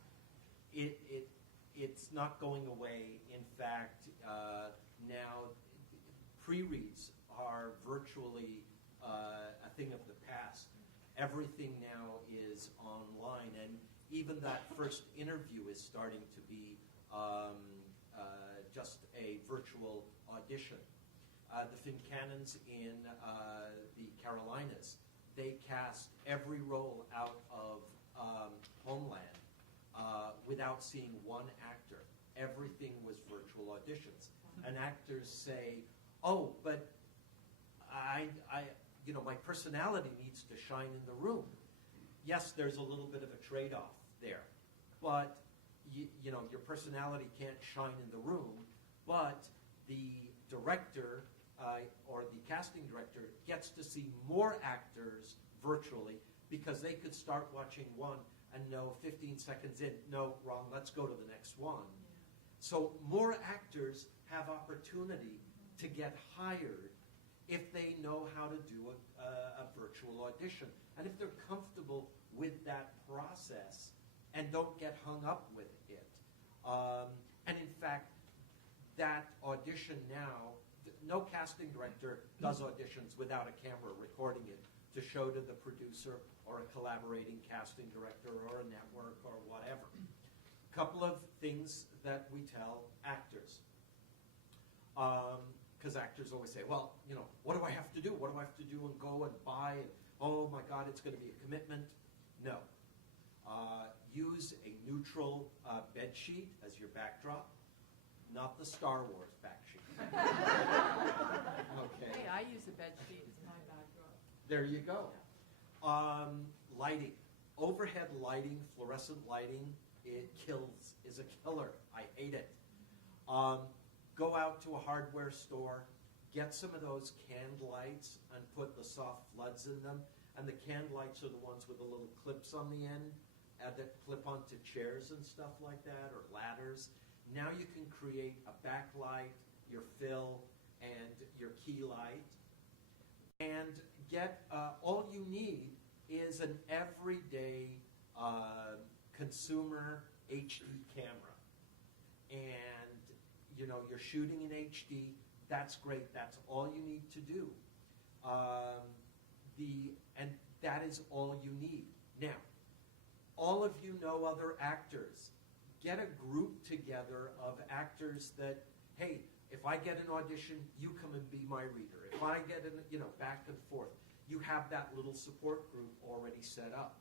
it's not going away. In fact, now pre-reads are virtually a thing of the past. Everything now is online, and even that first interview is starting to be just a virtual audition. The Fincannons in the Carolinas, they cast every role out of Homeland without seeing one actor. Everything was virtual auditions. And actors say, oh, but my personality needs to shine in the room. Yes, there's a little bit of a trade-off there, but your personality can't shine in the room, but the director or the casting director gets to see more actors virtually because they could start watching one and know 15 seconds in, no, wrong, let's go to the next one. So more actors have opportunity to get hired if they know how to do a virtual audition. And if they're comfortable with that process and don't get hung up with it. And in fact, that audition now, no casting director does auditions without a camera recording it to show to the producer or a collaborating casting director or a network or whatever. Couple of things that we tell actors. Because actors always say, well, what do I have to do? What do I have to do and go and buy? And, oh my God, it's going to be a commitment. No. Use a neutral bed sheet as your backdrop, not the Star Wars back sheet. Okay. Hey, I use a bed sheet as my backdrop. There you go. Lighting. Overhead lighting, fluorescent lighting, is a killer. I hate it. Go out to a hardware store, get some of those canned lights and put the soft floods in them. And the canned lights are the ones with the little clips on the end that clip onto chairs and stuff like that, or ladders. Now you can create a backlight, your fill, and your key light. And get, all you need is an everyday consumer HD camera. And you're shooting in HD, that's great, that's all you need to do. And that is all you need. Now, all of you know other actors. Get a group together of actors that, hey, if I get an audition, you come and be my reader. If I get back and forth. You have that little support group already set up.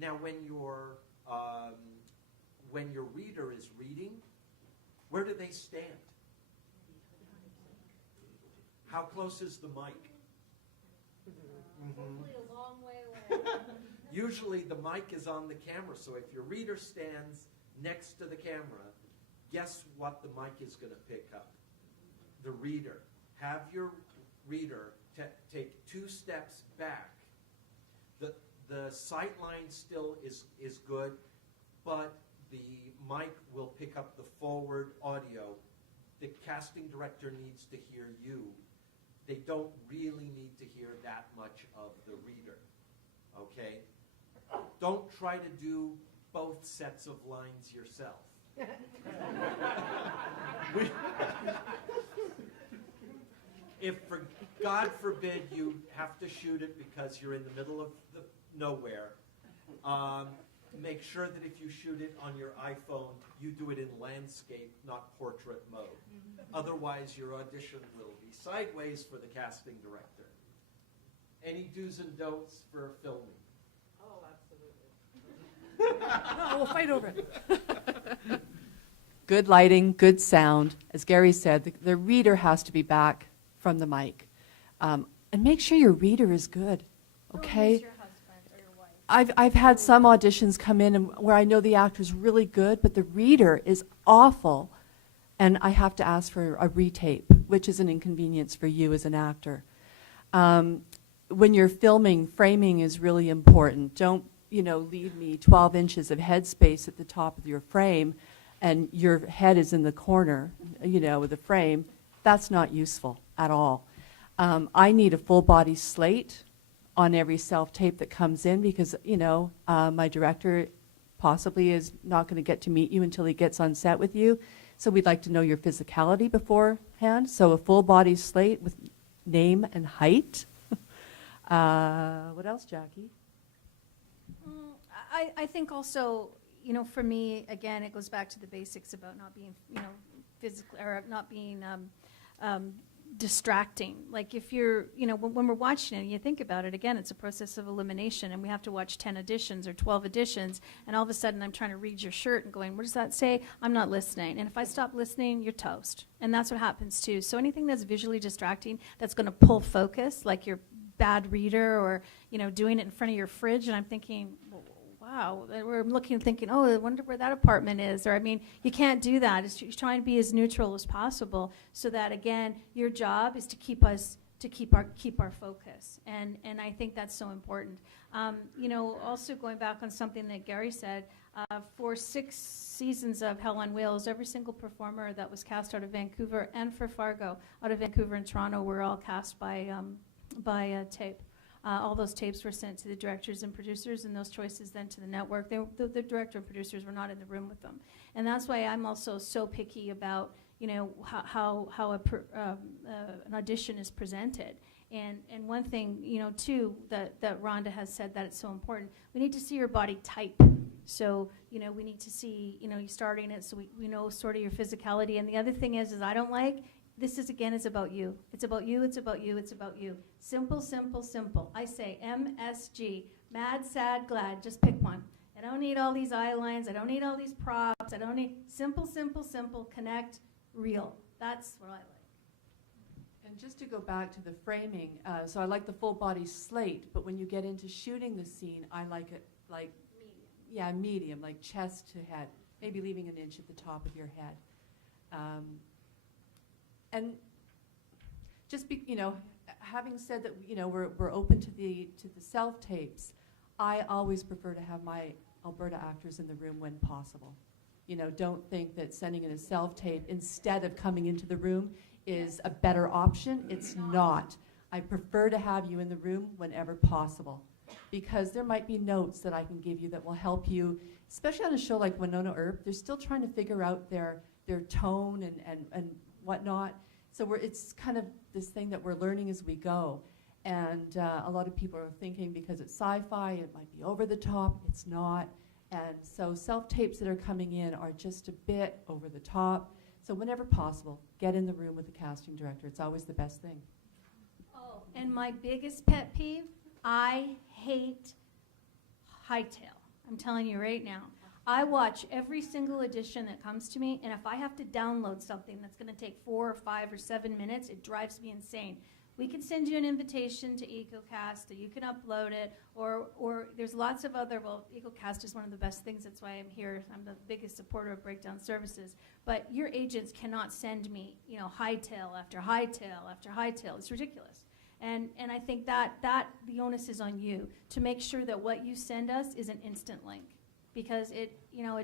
Now, when your reader is reading, where do they stand? How close is the mic? Hopefully a long way away. Usually the mic is on the camera, so if your reader stands next to the camera, guess what the mic is going to pick up? The reader. Have your reader take 2 steps back. The sight line still is good, but the mic will pick up the forward audio. The casting director needs to hear you. They don't really need to hear that much of the reader, okay? Don't try to do both sets of lines yourself. If, for God forbid, you have to shoot it because you're in the middle of nowhere, make sure that if you shoot it on your iPhone, you do it in landscape, not portrait mode. Otherwise, your audition will be sideways for the casting director. Any do's and don'ts for filming? Oh, absolutely. No, we'll fight over it. Good lighting, good sound. As Gary said, the reader has to be back from the mic. And make sure your reader is good, Don't okay? use your husband or your wife. I've had some auditions come in where I know the actor's really good, but the reader is awful, and I have to ask for a retape, which is an inconvenience for you as an actor. When you're filming, framing is really important. Don't, leave me 12 inches of headspace at the top of your frame, and your head is in the corner, with the frame. That's not useful at all. I need a full body slate on every self-tape that comes in because, my director possibly is not going to get to meet you until he gets on set with you. So we'd like to know your physicality beforehand. So a full body slate with name and height. What else, Jackie? I think also, for me, again, it goes back to the basics about not being, physical or not being distracting. Like if you're, when we're watching it, and you think about it, again, it's a process of elimination, and we have to watch 10 editions or 12 editions, and all of a sudden I'm trying to read your shirt and going, what does that say? I'm not listening. And if I stop listening, you're toast. And that's what happens too. So anything that's visually distracting, that's going to pull focus, like your bad reader or, doing it in front of your fridge, and I'm thinking, wow, we're looking and thinking, oh, I wonder where that apartment is. Or, you can't do that. You're trying to be as neutral as possible so that, again, your job is to keep our focus. And I think that's so important. Also going back on something that Gary said, for 6 seasons of Hell on Wheels, every single performer that was cast out of Vancouver, and for Fargo, out of Vancouver and Toronto, were all cast by tape. All those tapes were sent to the directors and producers, and those choices then to the network. The director and producers were not in the room with them, and that's why I'm also so picky about how an audition is presented. And one thing too that Rhonda has said that it's so important. We need to see your body type. So we need to see you starting it, so we know sort of your physicality. And the other thing is I don't like. This is, again, is about you. It's about you, it's about you, it's about you. Simple, simple, simple. I say MSG, mad, sad, glad, just pick one. I don't need all these eye lines, I don't need all these props, I don't need, simple, simple, simple, connect, real. That's what I like. And just to go back to the framing, so I like the full body slate, but when you get into shooting the scene, I like it like, medium, like chest to head, maybe leaving an inch at the top of your head. And just having said that, we're open to the self tapes. I always prefer to have my Alberta actors in the room when possible. Don't think that sending in a self tape instead of coming into the room is a better option. It's not. I prefer to have you in the room whenever possible, because there might be notes that I can give you that will help you, especially on a show like Winona Earp. They're still trying to figure out their tone and whatnot. So it's kind of this thing that we're learning as we go. And a lot of people are thinking because it's sci-fi, it might be over the top. It's not. And so self-tapes that are coming in are just a bit over the top. So whenever possible, get in the room with the casting director. It's always the best thing. Oh, and my biggest pet peeve, I hate hightail. I'm telling you right now. I watch every single edition that comes to me, and if I have to download something that's going to take 4 or 5 or 7 minutes, it drives me insane. We can send you an invitation to EcoCast, that you can upload it, or there's lots of other, EcoCast is one of the best things, that's why I'm here. I'm the biggest supporter of Breakdown Services. But your agents cannot send me, hightail after hightail after hightail. It's ridiculous. And I think that the onus is on you to make sure that what you send us is an instant link. Because it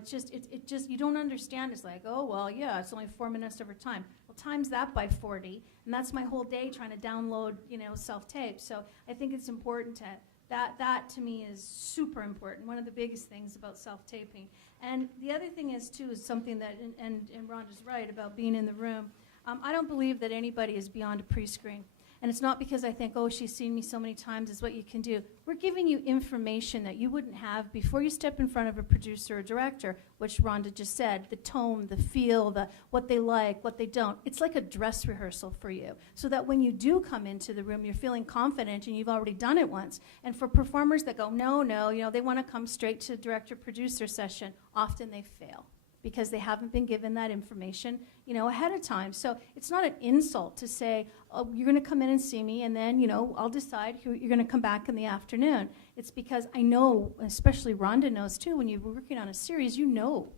just you don't understand. It's like, oh, well, yeah, it's only 4 minutes over time. Well, times that by 40, and that's my whole day trying to download, self-tape. So I think it's important that to me is super important. One of the biggest things about self-taping. And the other thing is, too, is something that, and Rhonda's right about being in the room. I don't believe that anybody is beyond a pre-screen. And it's not because I think, oh, she's seen me so many times, is what you can do. We're giving you information that you wouldn't have before you step in front of a producer or director, which Rhonda just said, the tone, the feel, what they like, what they don't. It's like a dress rehearsal for you, so that when you do come into the room, you're feeling confident and you've already done it once. And for performers that go, no, they want to come straight to director-producer session, often they fail, because they haven't been given that information, ahead of time. So it's not an insult to say, oh, you're going to come in and see me, and then, I'll decide who you're going to come back in the afternoon. It's because I know, especially Rhonda knows too, when you're working on a series, you know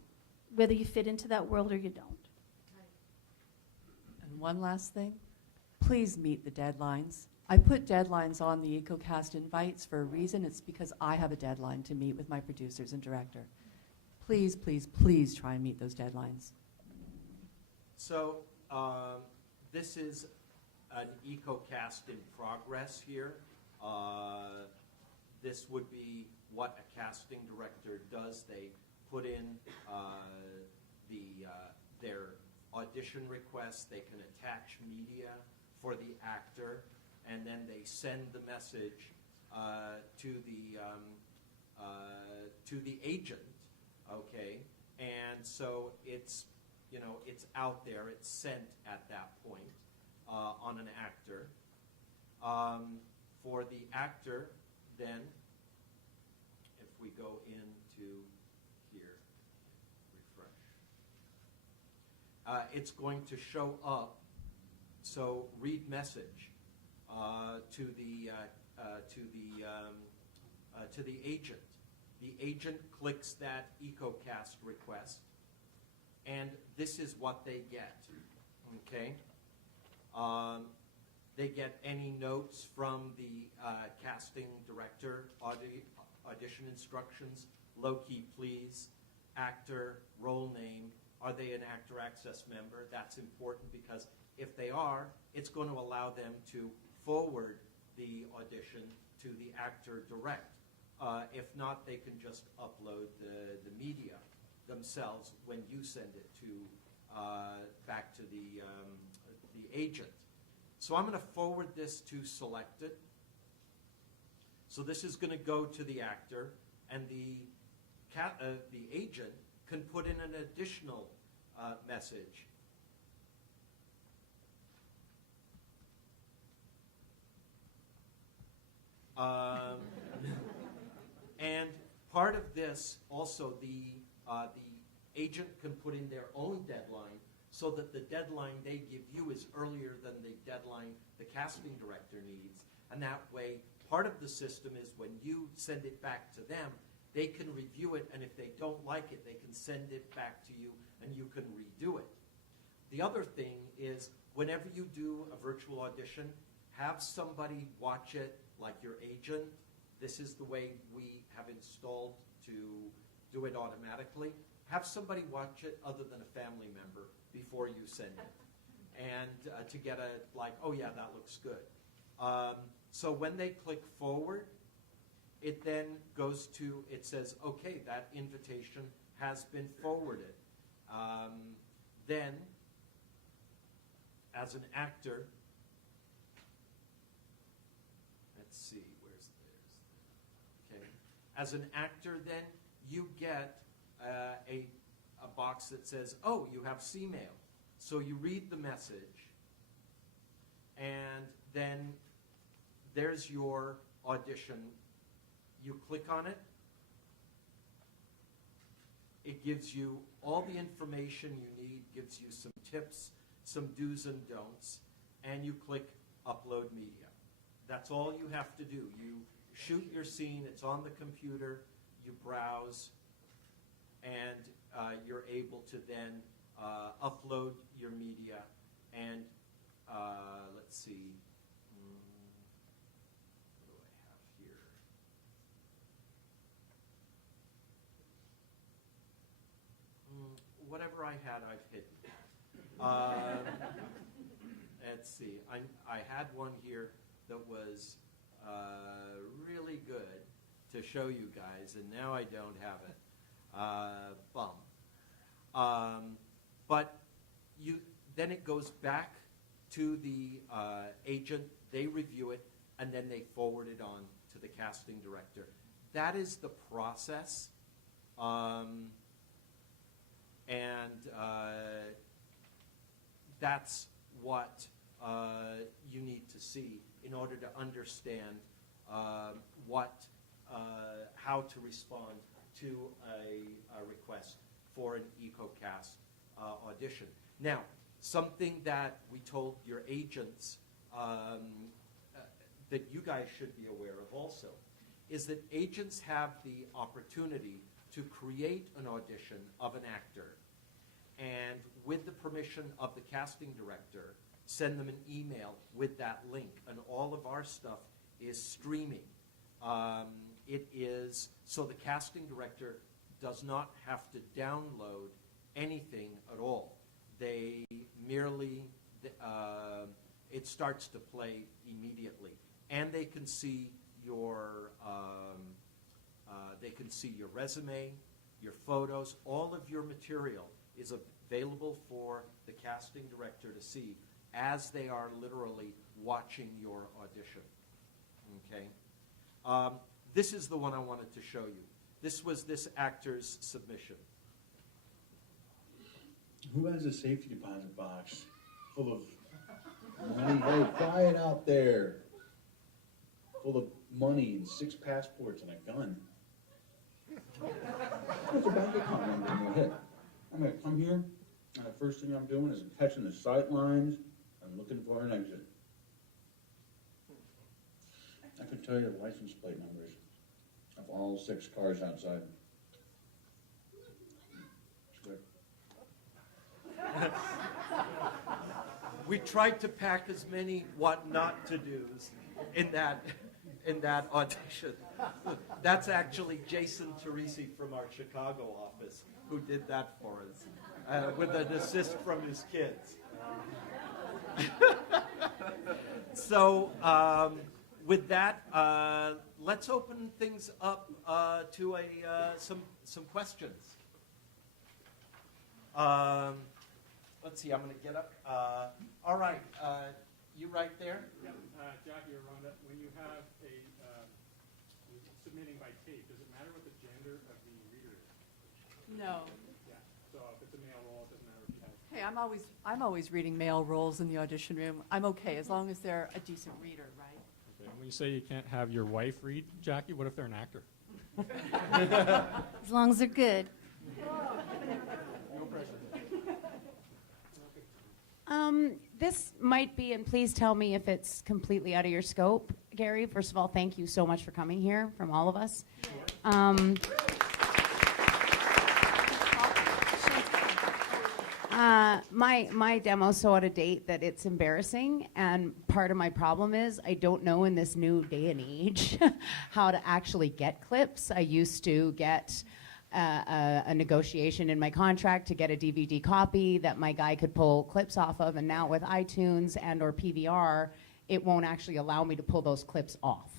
whether you fit into that world or you don't. And one last thing, please meet the deadlines. I put deadlines on the EcoCast invites for a reason. It's because I have a deadline to meet with my producers and director. Please, please, please try and meet those deadlines. So this is an EcoCast in progress here. This would be what a casting director does. They put in their audition requests. They can attach media for the actor, and then they send the message to the agent, okay? And so it's, it's out there, it's sent at that point on an actor. For the actor, then, if we go into here, refresh, it's going to show up. So read message to the agent. The agent clicks that EcoCast request, and this is what they get. Okay. They get any notes from the casting director, audition instructions, low key please, actor, role name, are they an Actor Access member? That's important because if they are, it's going to allow them to forward the audition to the actor direct. If not, they can just upload the media themselves when you send it to back to the agent. So I'm going to forward this to selected. So this is going to go to the actor, and the agent can put in an additional message. And part of this also, the agent can put in their own deadline so that the deadline they give you is earlier than the deadline the casting director needs. And that way, part of the system is when you send it back to them, they can review it, and if they don't like it, they can send it back to you and you can redo it. The other thing is, whenever you do a virtual audition, have somebody watch it, like your agent. This is the way we have installed to do it automatically. Have somebody watch it other than a family member before you send it. And to get a, like, oh yeah, that looks good. So when they click forward, it then goes to, it says, okay, that invitation has been forwarded. Then, as an actor, let's see, where's theirs? Okay. As an actor, then, you get a box that says, oh, you have C-mail. So you read the message, and then there's your audition. You click on it. It gives you all the information you need, gives you some tips, some do's and don'ts, and you click Upload Media. That's all you have to do. You shoot your scene, it's on the computer, you browse, and you're able to then upload your media. And let's see, what do I have here? Whatever I had, I've hidden. Let's see, I had one here that was really good to show you guys, and now I don't have it. But then it goes back to the agent, they review it, and then they forward it on to the casting director. That is the process. That's what you need to see in order to understand how to respond to a request for an EcoCast audition. Now, something that we told your agents that you guys should be aware of also is that agents have the opportunity to create an audition of an actor, and with the permission of the casting director, send them an email with that link. And all of our stuff is streaming. It is, so the casting director does not have to download anything at all. They merely, it starts to play immediately. And they can see your resume, your photos, all of your material is available for the casting director to see as they are literally watching your audition. Okay? This is the one I wanted to show you. This was this actor's submission. Who has a safety deposit box full of money? Hey, quiet out there. Full of money and 6 passports and a gun. What's a bank account number in your head? I'm gonna come here, and the first thing I'm doing is catching the sight lines and looking for an exit. I could tell you the license plate numbers of all 6 cars outside. It's good. We tried to pack as many what not to do's in that audition. That's actually Jason Teresi from our Chicago office who did that for us with an assist from his kids. So with that, let's open things up to some questions. Let's see, I'm going to get up. All right, you right there? Yeah, Jackie or Rhonda, when you have submitting by tape, does it matter what the gender of the reader is? No. Yeah, so if it's a male role, it doesn't matter if you have. Hey, I'm always reading male roles in the audition room. I'm okay, as long as they're a decent reader, right? Okay. When you say you can't have your wife read, Jackie, what if they're an actor? As long as they're good. No pressure. This might be, and please tell me if it's completely out of your scope, Gary. First of all, thank you so much for coming here from all of us. My demo's so out of date that it's embarrassing, and part of my problem is I don't know in this new day and age how to actually get clips. I used to get a negotiation in my contract to get a DVD copy that my guy could pull clips off of, and now with iTunes and or PVR, it won't actually allow me to pull those clips off.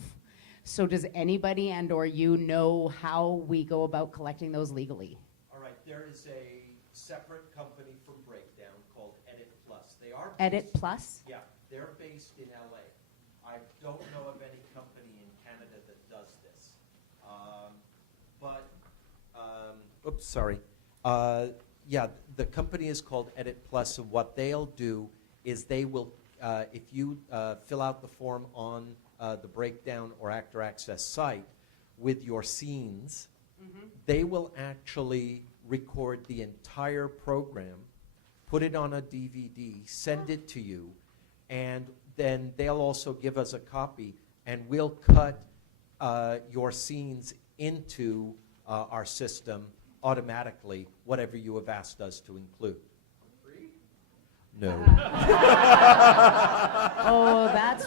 So does anybody and or you know how we go about collecting those legally? All right, there is a separate company from Breakdown called Edit Plus. They are Edit Plus? Yeah, they're based in LA. I don't know of any company in Canada that does this. Oops, sorry. Yeah, the company is called Edit Plus, and what they'll do is they will, if you fill out the form on the Breakdown or Actor Access site with your scenes, they will actually record the entire program, put it on a DVD, send it to you, and then they'll also give us a copy, and we'll cut your scenes into our system automatically, whatever you have asked us to include. Free? No. Oh, that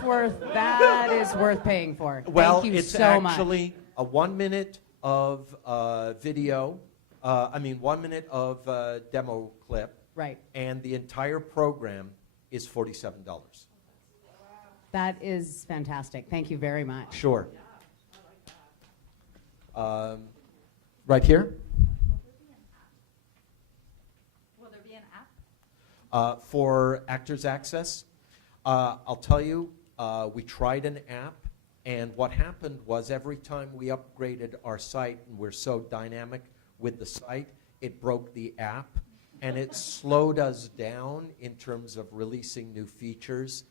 is worth paying for. Well, Thank you it's so much. actually a 1 minute of video, 1 minute of demo clip, Right. and the entire program is $47. That is fantastic. Thank you very much. Sure. Right here? Will there be an app? For Actors Access, I'll tell you, we tried an app, and what happened was every time we upgraded our site, and we're so dynamic with the site, it broke the app, and it slowed us down in terms of releasing new features.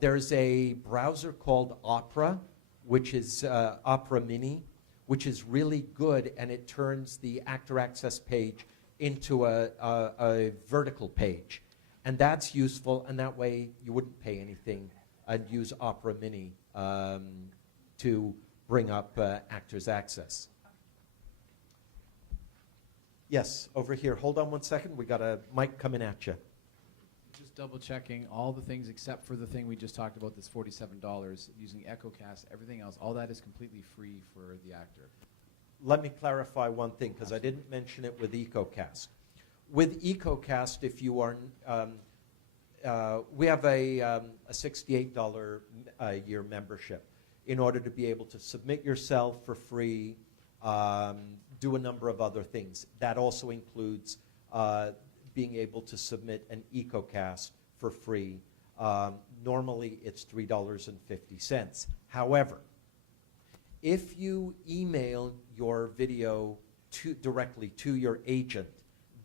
There's a browser called Opera, which is Opera Mini, which is really good, and it turns the Actor Access page into a vertical page. And that's useful, and that way you wouldn't pay anything and use Opera Mini to bring up Actors Access. Yes, over here. Hold on 1 second. We got a mic coming at you. Just double checking all the things except for the thing we just talked about, this $47, using EchoCast, everything else, all that is completely free for the actor. Let me clarify one thing, because I didn't mention it with EcoCast. With EcoCast, if you are, we have a $68 a year membership in order to be able to submit yourself for free, do a number of other things. That also includes being able to submit an EcoCast for free. Normally, it's $3.50. However, If you email your video directly to your agent,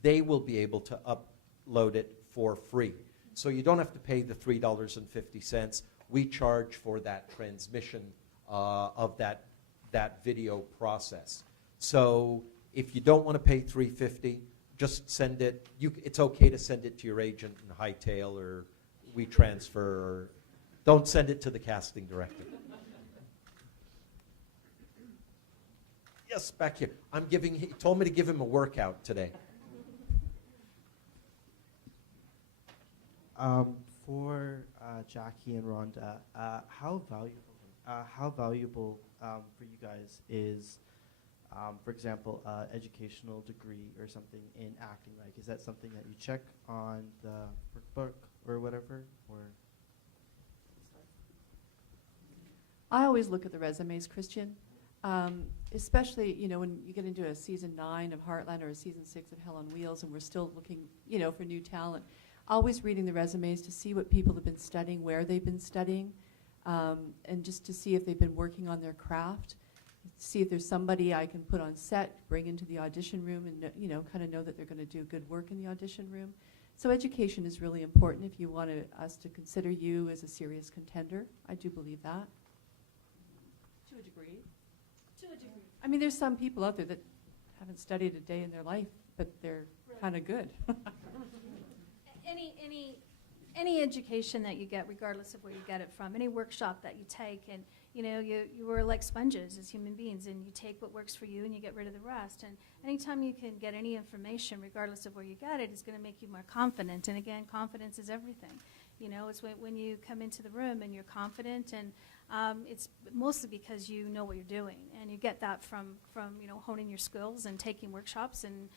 they will be able to upload it for free. So you don't have to pay the $3.50. We charge for that transmission of that video process. So if you don't want to pay $3.50, just send it. It's okay to send it to your agent in Hightail or WeTransfer. Or don't send it to the casting director. Yes, back here. He told me to give him a workout today. For Jackie and Rhonda, how valuable for you guys is, for example, educational degree or something in acting? Like, is that something that you check on the workbook or whatever? Or I always look at the resumes, Christian. Especially, when you get into a season 9 of Heartland or a season 6 of Hell on Wheels, and we're still looking, for new talent. Always reading the resumes to see what people have been studying, where they've been studying, and just to see if they've been working on their craft. See if there's somebody I can put on set, bring into the audition room, and kind of know that they're going to do good work in the audition room. So education is really important if you want us to consider you as a serious contender. I do believe that. To a degree. I mean, there's some people out there that haven't studied a day in their life, but they're kind of good. Any education that you get, regardless of where you get it from, any workshop that you take, and you were like sponges as human beings, and you take what works for you and you get rid of the rest. And anytime you can get any information, regardless of where you get it, is going to make you more confident. And again, confidence is everything. It's when you come into the room and you're confident, and it's mostly because you know what you're doing, and you get that from honing your skills and taking workshops and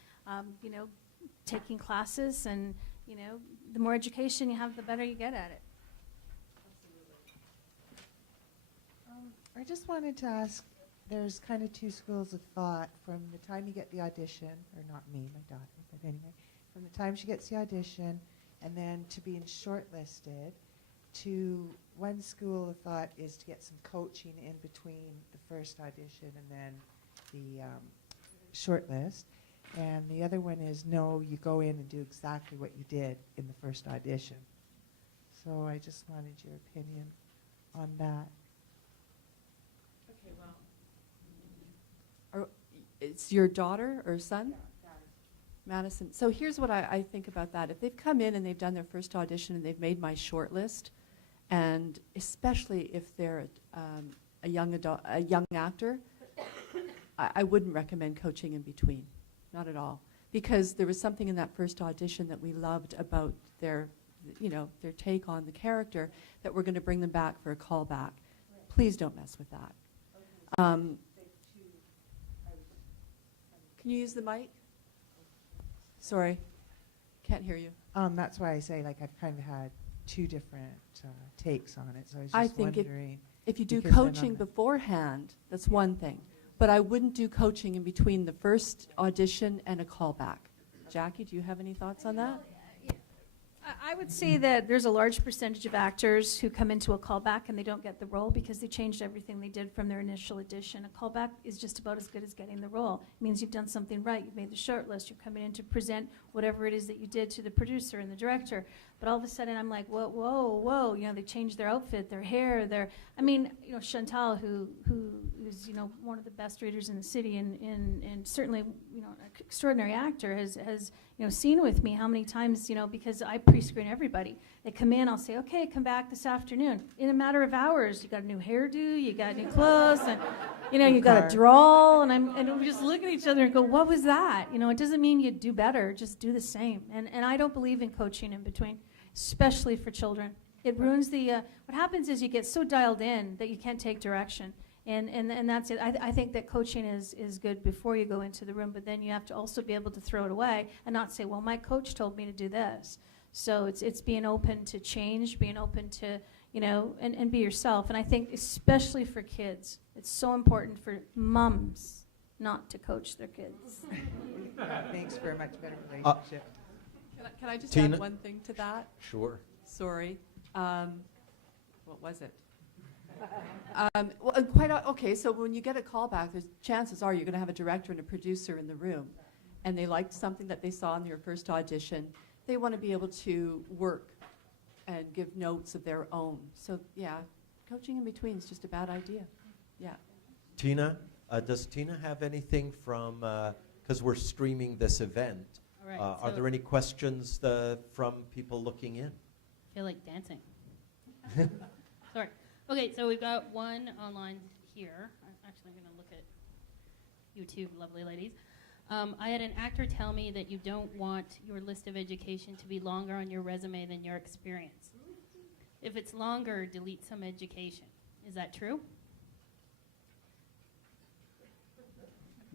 taking classes, and the more education you have, the better you get at it. I just wanted to ask, there's kind of two schools of thought from the time you get the audition, or not me, my daughter, but anyway, from the time she gets the audition and then to being shortlisted. To one school of thought is to get some coaching in between the first audition and then the shortlist. And the other one is, no, you go in and do exactly what you did in the first audition. So I just wanted your opinion on that. Okay, well. It's your daughter or son? Yeah, Madison. So here's what I think about that. If they've come in and they've done their first audition and they've made my shortlist, and especially if they're a young actor, I wouldn't recommend coaching in between. Not at all. Because there was something in that first audition that we loved about their take on the character that we're going to bring them back for a callback. Right. Please don't mess with that. Can you use the mic? Sorry, can't hear you. That's why I say, like, I've kind of had two different takes on it, so I was just wondering. If you do coaching beforehand, that's one thing. But I wouldn't do coaching in between the first audition and a callback. Jackie, do you have any thoughts on that? I would say that there's a large percentage of actors who come into a callback and they don't get the role because they changed everything they did from their initial audition. A callback is just about as good as getting the role. It means you've done something right. You've made the short list. You're coming in to present whatever it is that you did to the producer and the director. But all of a sudden, I'm like, whoa. They changed their outfit, their hair, Chantal, who is one of the best readers in the city and certainly an extraordinary actor, has seen with me how many times because I pre-screen everybody. They come in, I'll say, okay, come back this afternoon. In a matter of hours, you got a new hairdo, you got new clothes, and you got a drawl, and we just look at each other and go, what was that? It doesn't mean you do better, just do the same. And I don't believe in coaching in between, especially for children. It ruins what happens is you get so dialed in that you can't take direction. And that's it. I think that coaching is good before you go into the room, but then you have to also be able to throw it away and not say, well, my coach told me to do this. So it's being open to change, being open to, and be yourself. And I think especially for kids, it's so important for mums not to coach their kids. Thanks for a much better relationship. Can I just Tina? add one thing to that? Sure. Sorry. What was it? Well, okay, so when you get a call back, there's chances are you're going to have a director and a producer in the room, and they liked something that they saw in your first audition. They want to be able to work and give notes of their own. So, yeah, coaching in between is just a bad idea. Yeah. Tina, does Tina have anything from, because we're streaming this event, All right, are so there any questions from people looking in? I feel like dancing. Sorry. Okay, so we've got one online here. I'm going to look at you two lovely ladies. I had an actor tell me that you don't want your list of education to be longer on your resume than your experience. If it's longer, delete some education. Is that true?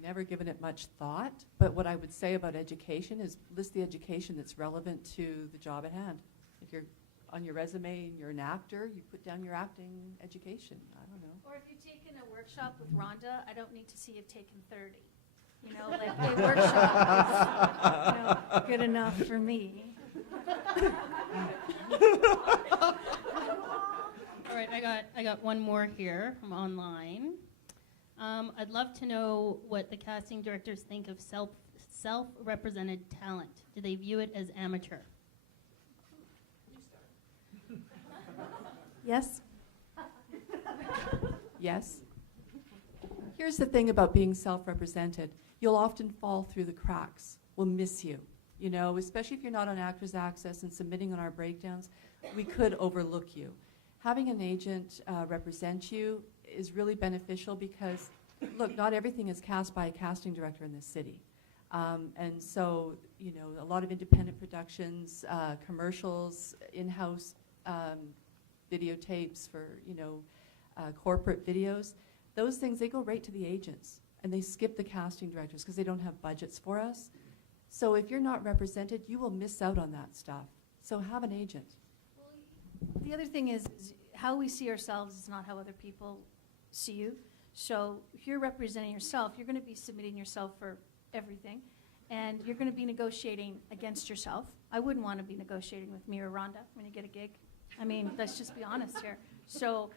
Never given it much thought, but what I would say about education is list the education that's relevant to the job at hand. If you're on your resume and you're an actor, you put down your acting education. I don't know. Or if you've taken a workshop with Rhonda, I don't need to see you've taken 30. You know, like a workshop is good enough for me. All right, I got one more here from online. I'd love to know what the casting directors think of self-represented talent. Do they view it as amateur? Yes? Yes. Here's the thing about being self-represented. You'll often fall through the cracks. We'll miss you. You know, especially if you're not on Actors Access and submitting on our breakdowns, we could overlook you. Having an agent represent you is really beneficial because, look, not everything is cast by a casting director in this city. And so, you know, a lot of independent productions, commercials, in-house videotapes for, you know, corporate videos, those things, they go right to the agents. And they skip the casting directors because they don't have budgets for us. So if you're not represented, you will miss out on that stuff. So have an agent. The other thing is how we see ourselves is not how other people see you. So if you're representing yourself, you're going to be submitting yourself for everything, and you're going to be negotiating against yourself. I wouldn't want to be negotiating with me or Rhonda when you get a gig. I mean, let's just be honest here. So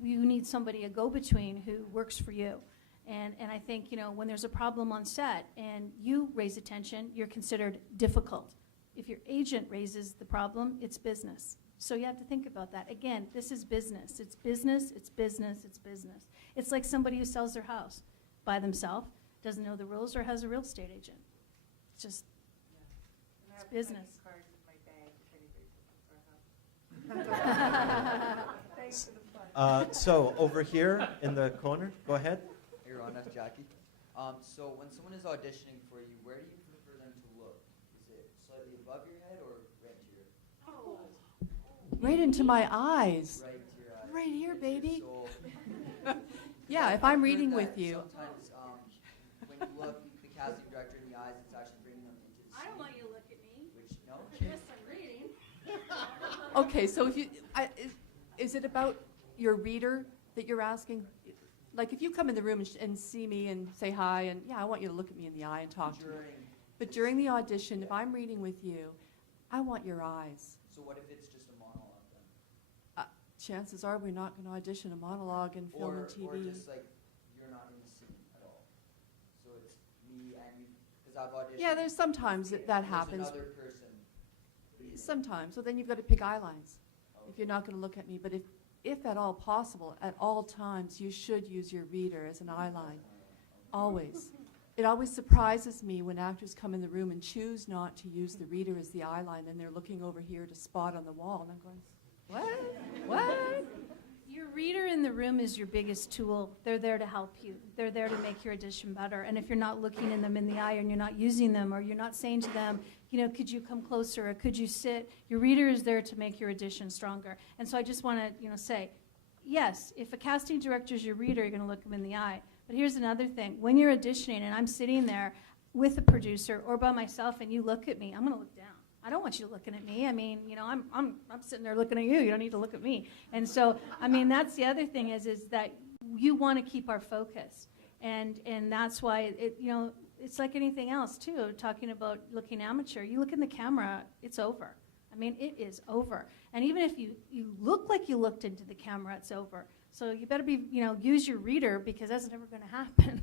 you need somebody, a go-between, who works for you. And I think, you know, when there's a problem on set and you raise attention, you're considered difficult. If your agent raises the problem, it's business. So you have to think about that. Again, this is business. It's business, it's business, it's business. It's like somebody who sells their house by themselves, doesn't know the rules, or has a real estate agent. It's just, it's business. Thanks for the fun. So over here in the corner, go ahead. Hey Ron, that's Jackie. So when someone is auditioning for you, where do you prefer them to look? Is it slightly above your head or right to your Right into my eyes. right to your eyes? Right here, Right to your baby. soul? Yeah, if I've I'm heard reading that with you. Sometimes when you look the casting director in the eyes, it's actually bringing them into the I don't scene, want you to look at me. which no. Yes, I'm reading. Okay, so if you, is it about your reader that you're asking? Like if you come in the room and see me and say hi, and yeah, I want you to look at me in the eye and talk to me. But during the audition, if I'm reading with you, I want your eyes. So what if it's just a monologue then? Chances are we're not going to audition a monologue in film and TV. Or just like you're not in the scene at all. So it's me and you, because I've auditioned. Yeah, there's sometimes that there's happens. another person. Sometimes. So then you've got to pick eye lines if you're not going to look at me. But if at all possible, at all times, you should use your reader as an eye line. Always. It always surprises me when actors come in the room and choose not to use the reader as the eye line, and they're looking over here to spot on the wall. And I'm going, what? What? Your reader in the room is your biggest tool. They're there to help you. They're there to make your audition better. And if you're not looking in them in the eye and you're not using them, or you're not saying to them, you know, could you come closer, or could you sit? Your reader is there to make your audition stronger. And so I just want to, you know, say, yes, if a casting director is your reader, you're going to look them in the eye. But here's another thing. When you're auditioning and I'm sitting there with a producer or by myself and you look at me, I'm going to look down. I don't want you looking at me. I mean, you know, I'm sitting there looking at you. You don't need to look at me. And so, I mean, that's the other thing is that you want to keep our focus. And that's why, you know, it's like anything else, too, talking about looking amateur. You look in the camera, it's over. I mean, it is over. And even if you look like you looked into the camera, it's over. So you better be, use your reader, because that's never going to happen.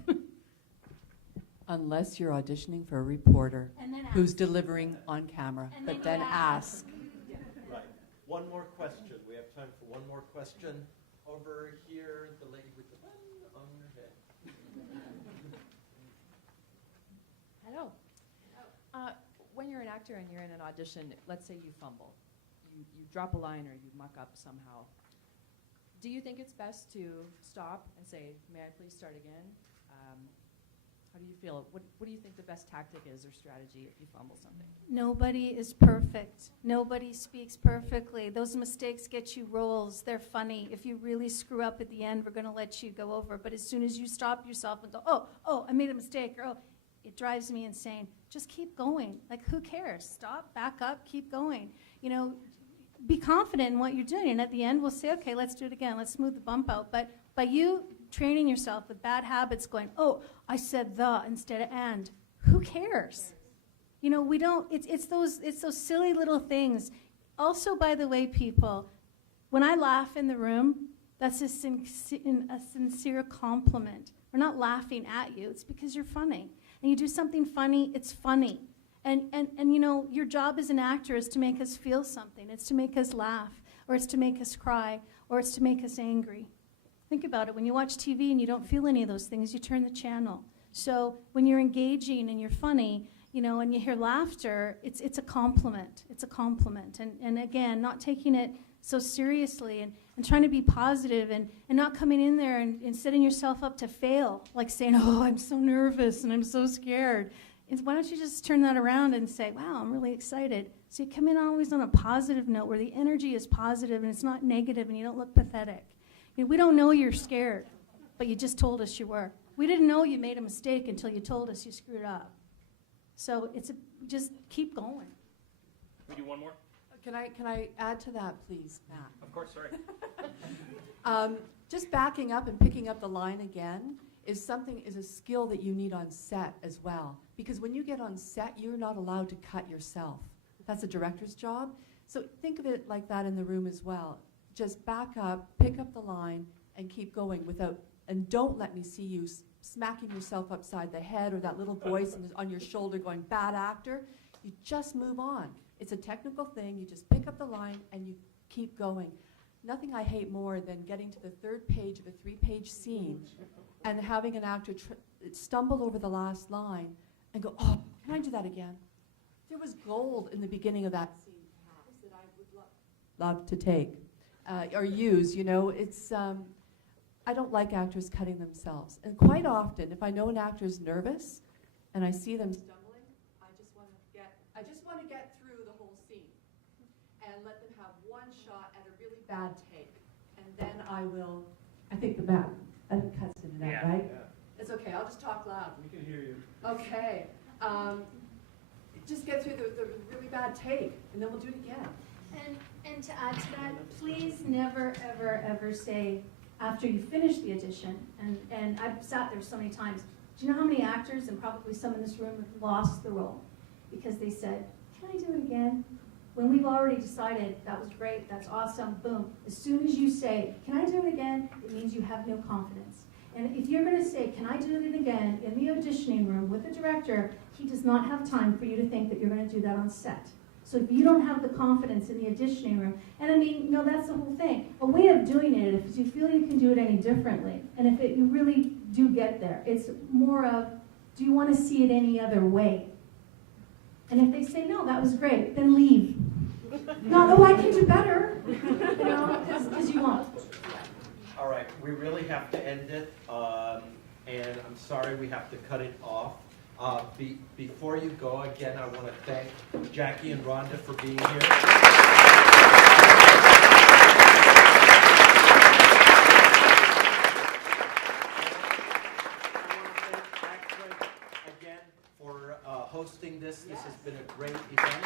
Unless you're auditioning for a reporter And then who's ask. delivering on camera, And but then then you ask. Right. One more question. We have time for one more question. Over here, the lady with the bun on her head. Hello. When you're an actor and you're in an audition, let's say you fumble, you drop a line or you muck up somehow. Do you think it's best to stop and say, may I please start again? How do you feel? What do you think the best tactic is or strategy if you fumble something? Nobody is perfect. Nobody speaks perfectly. Those mistakes get you roles. They're funny. If you really screw up at the end, we're going to let you go over. But as soon as you stop yourself and go, oh, I made a mistake, or it drives me insane. Just keep going. Like, who cares? Stop, back up, keep going. Be confident in what you're doing. And at the end, we'll say, okay, let's do it again. Let's smooth the bump out. But by you training yourself with bad habits, going, I said the instead of and, who cares? We don't, it's those silly little things. Also, by the way, people, when I laugh in the room, that's a sincere compliment. We're not laughing at you. It's because you're funny. And you do something funny, it's funny. And your job as an actor is to make us feel something. It's to make us laugh, or it's to make us cry, or it's to make us angry. Think about it. When you watch TV and you don't feel any of those things, you turn the channel. So when you're engaging and you're funny, and you hear laughter, it's a compliment. It's a compliment. And again, not taking it so seriously and trying to be positive and not coming in there and setting yourself up to fail, like saying, I'm so nervous and I'm so scared. Why don't you just turn that around and say, wow, I'm really excited. So you come in always on a positive note where the energy is positive and it's not negative and you don't look pathetic. We don't know you're scared, but you just told us you were. We didn't know you made a mistake until you told us you screwed up. So just keep going. Can we do one more? Can I add to that, please, Matt? Of course, sorry. Just backing up and picking up the line again is a skill that you need on set as well. Because when you get on set, you're not allowed to cut yourself. That's a director's job. So think of it like that in the room as well. Just back up, pick up the line, and keep going and don't let me see you smacking yourself upside the head or that little voice on your shoulder going, bad actor. You just move on. It's a technical thing. You just pick up the line and you keep going. Nothing I hate more than getting to the third page of a 3-page scene and having an actor stumble over the last line and go, can I do that again? There was gold in the beginning of that scene, perhaps, that I would love to take or use. It's I don't like actors cutting themselves. And quite often, if I know an actor's nervous and I see them stumbling, I just want to get through the whole scene and let them have one shot at a really bad take. And then I think the map cuts into that, right? Yeah. It's okay, I'll just talk loud. We can hear you. Okay. Just get through the really bad take, and then we'll do it again. And to add to that, please never, ever, ever say, after you finish the audition, and I've sat there so many times, do you know how many actors, and probably some in this room, have lost the role because they said, can I do it again? When we've already decided that was great, that's awesome, boom. As soon as you say, can I do it again, it means you have no confidence. And if you're going to say, can I do it again, in the auditioning room with the director, he does not have time for you to think that you're going to do that on set. So if you don't have the confidence in the auditioning room, and I mean, that's the whole thing. A way of doing it, if you feel you can do it any differently, and if you really do get there, it's more of, do you want to see it any other way? And if they say, no, that was great, then leave. Not, I can do better, because you won't. All right, we really have to end it, and I'm sorry we have to cut it off. Before you go, again, I want to thank Jackie and Rhonda for being here. Again, for hosting this. This has been a great event.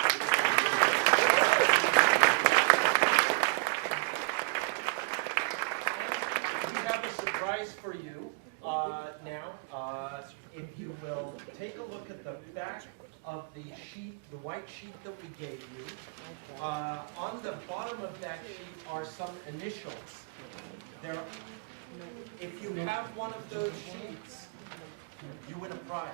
We have a surprise for you now. If you will take a look at the back of the sheet, the white sheet that we gave you. On the bottom of that sheet are some initials. There, if you have one of those sheets, you win a prize.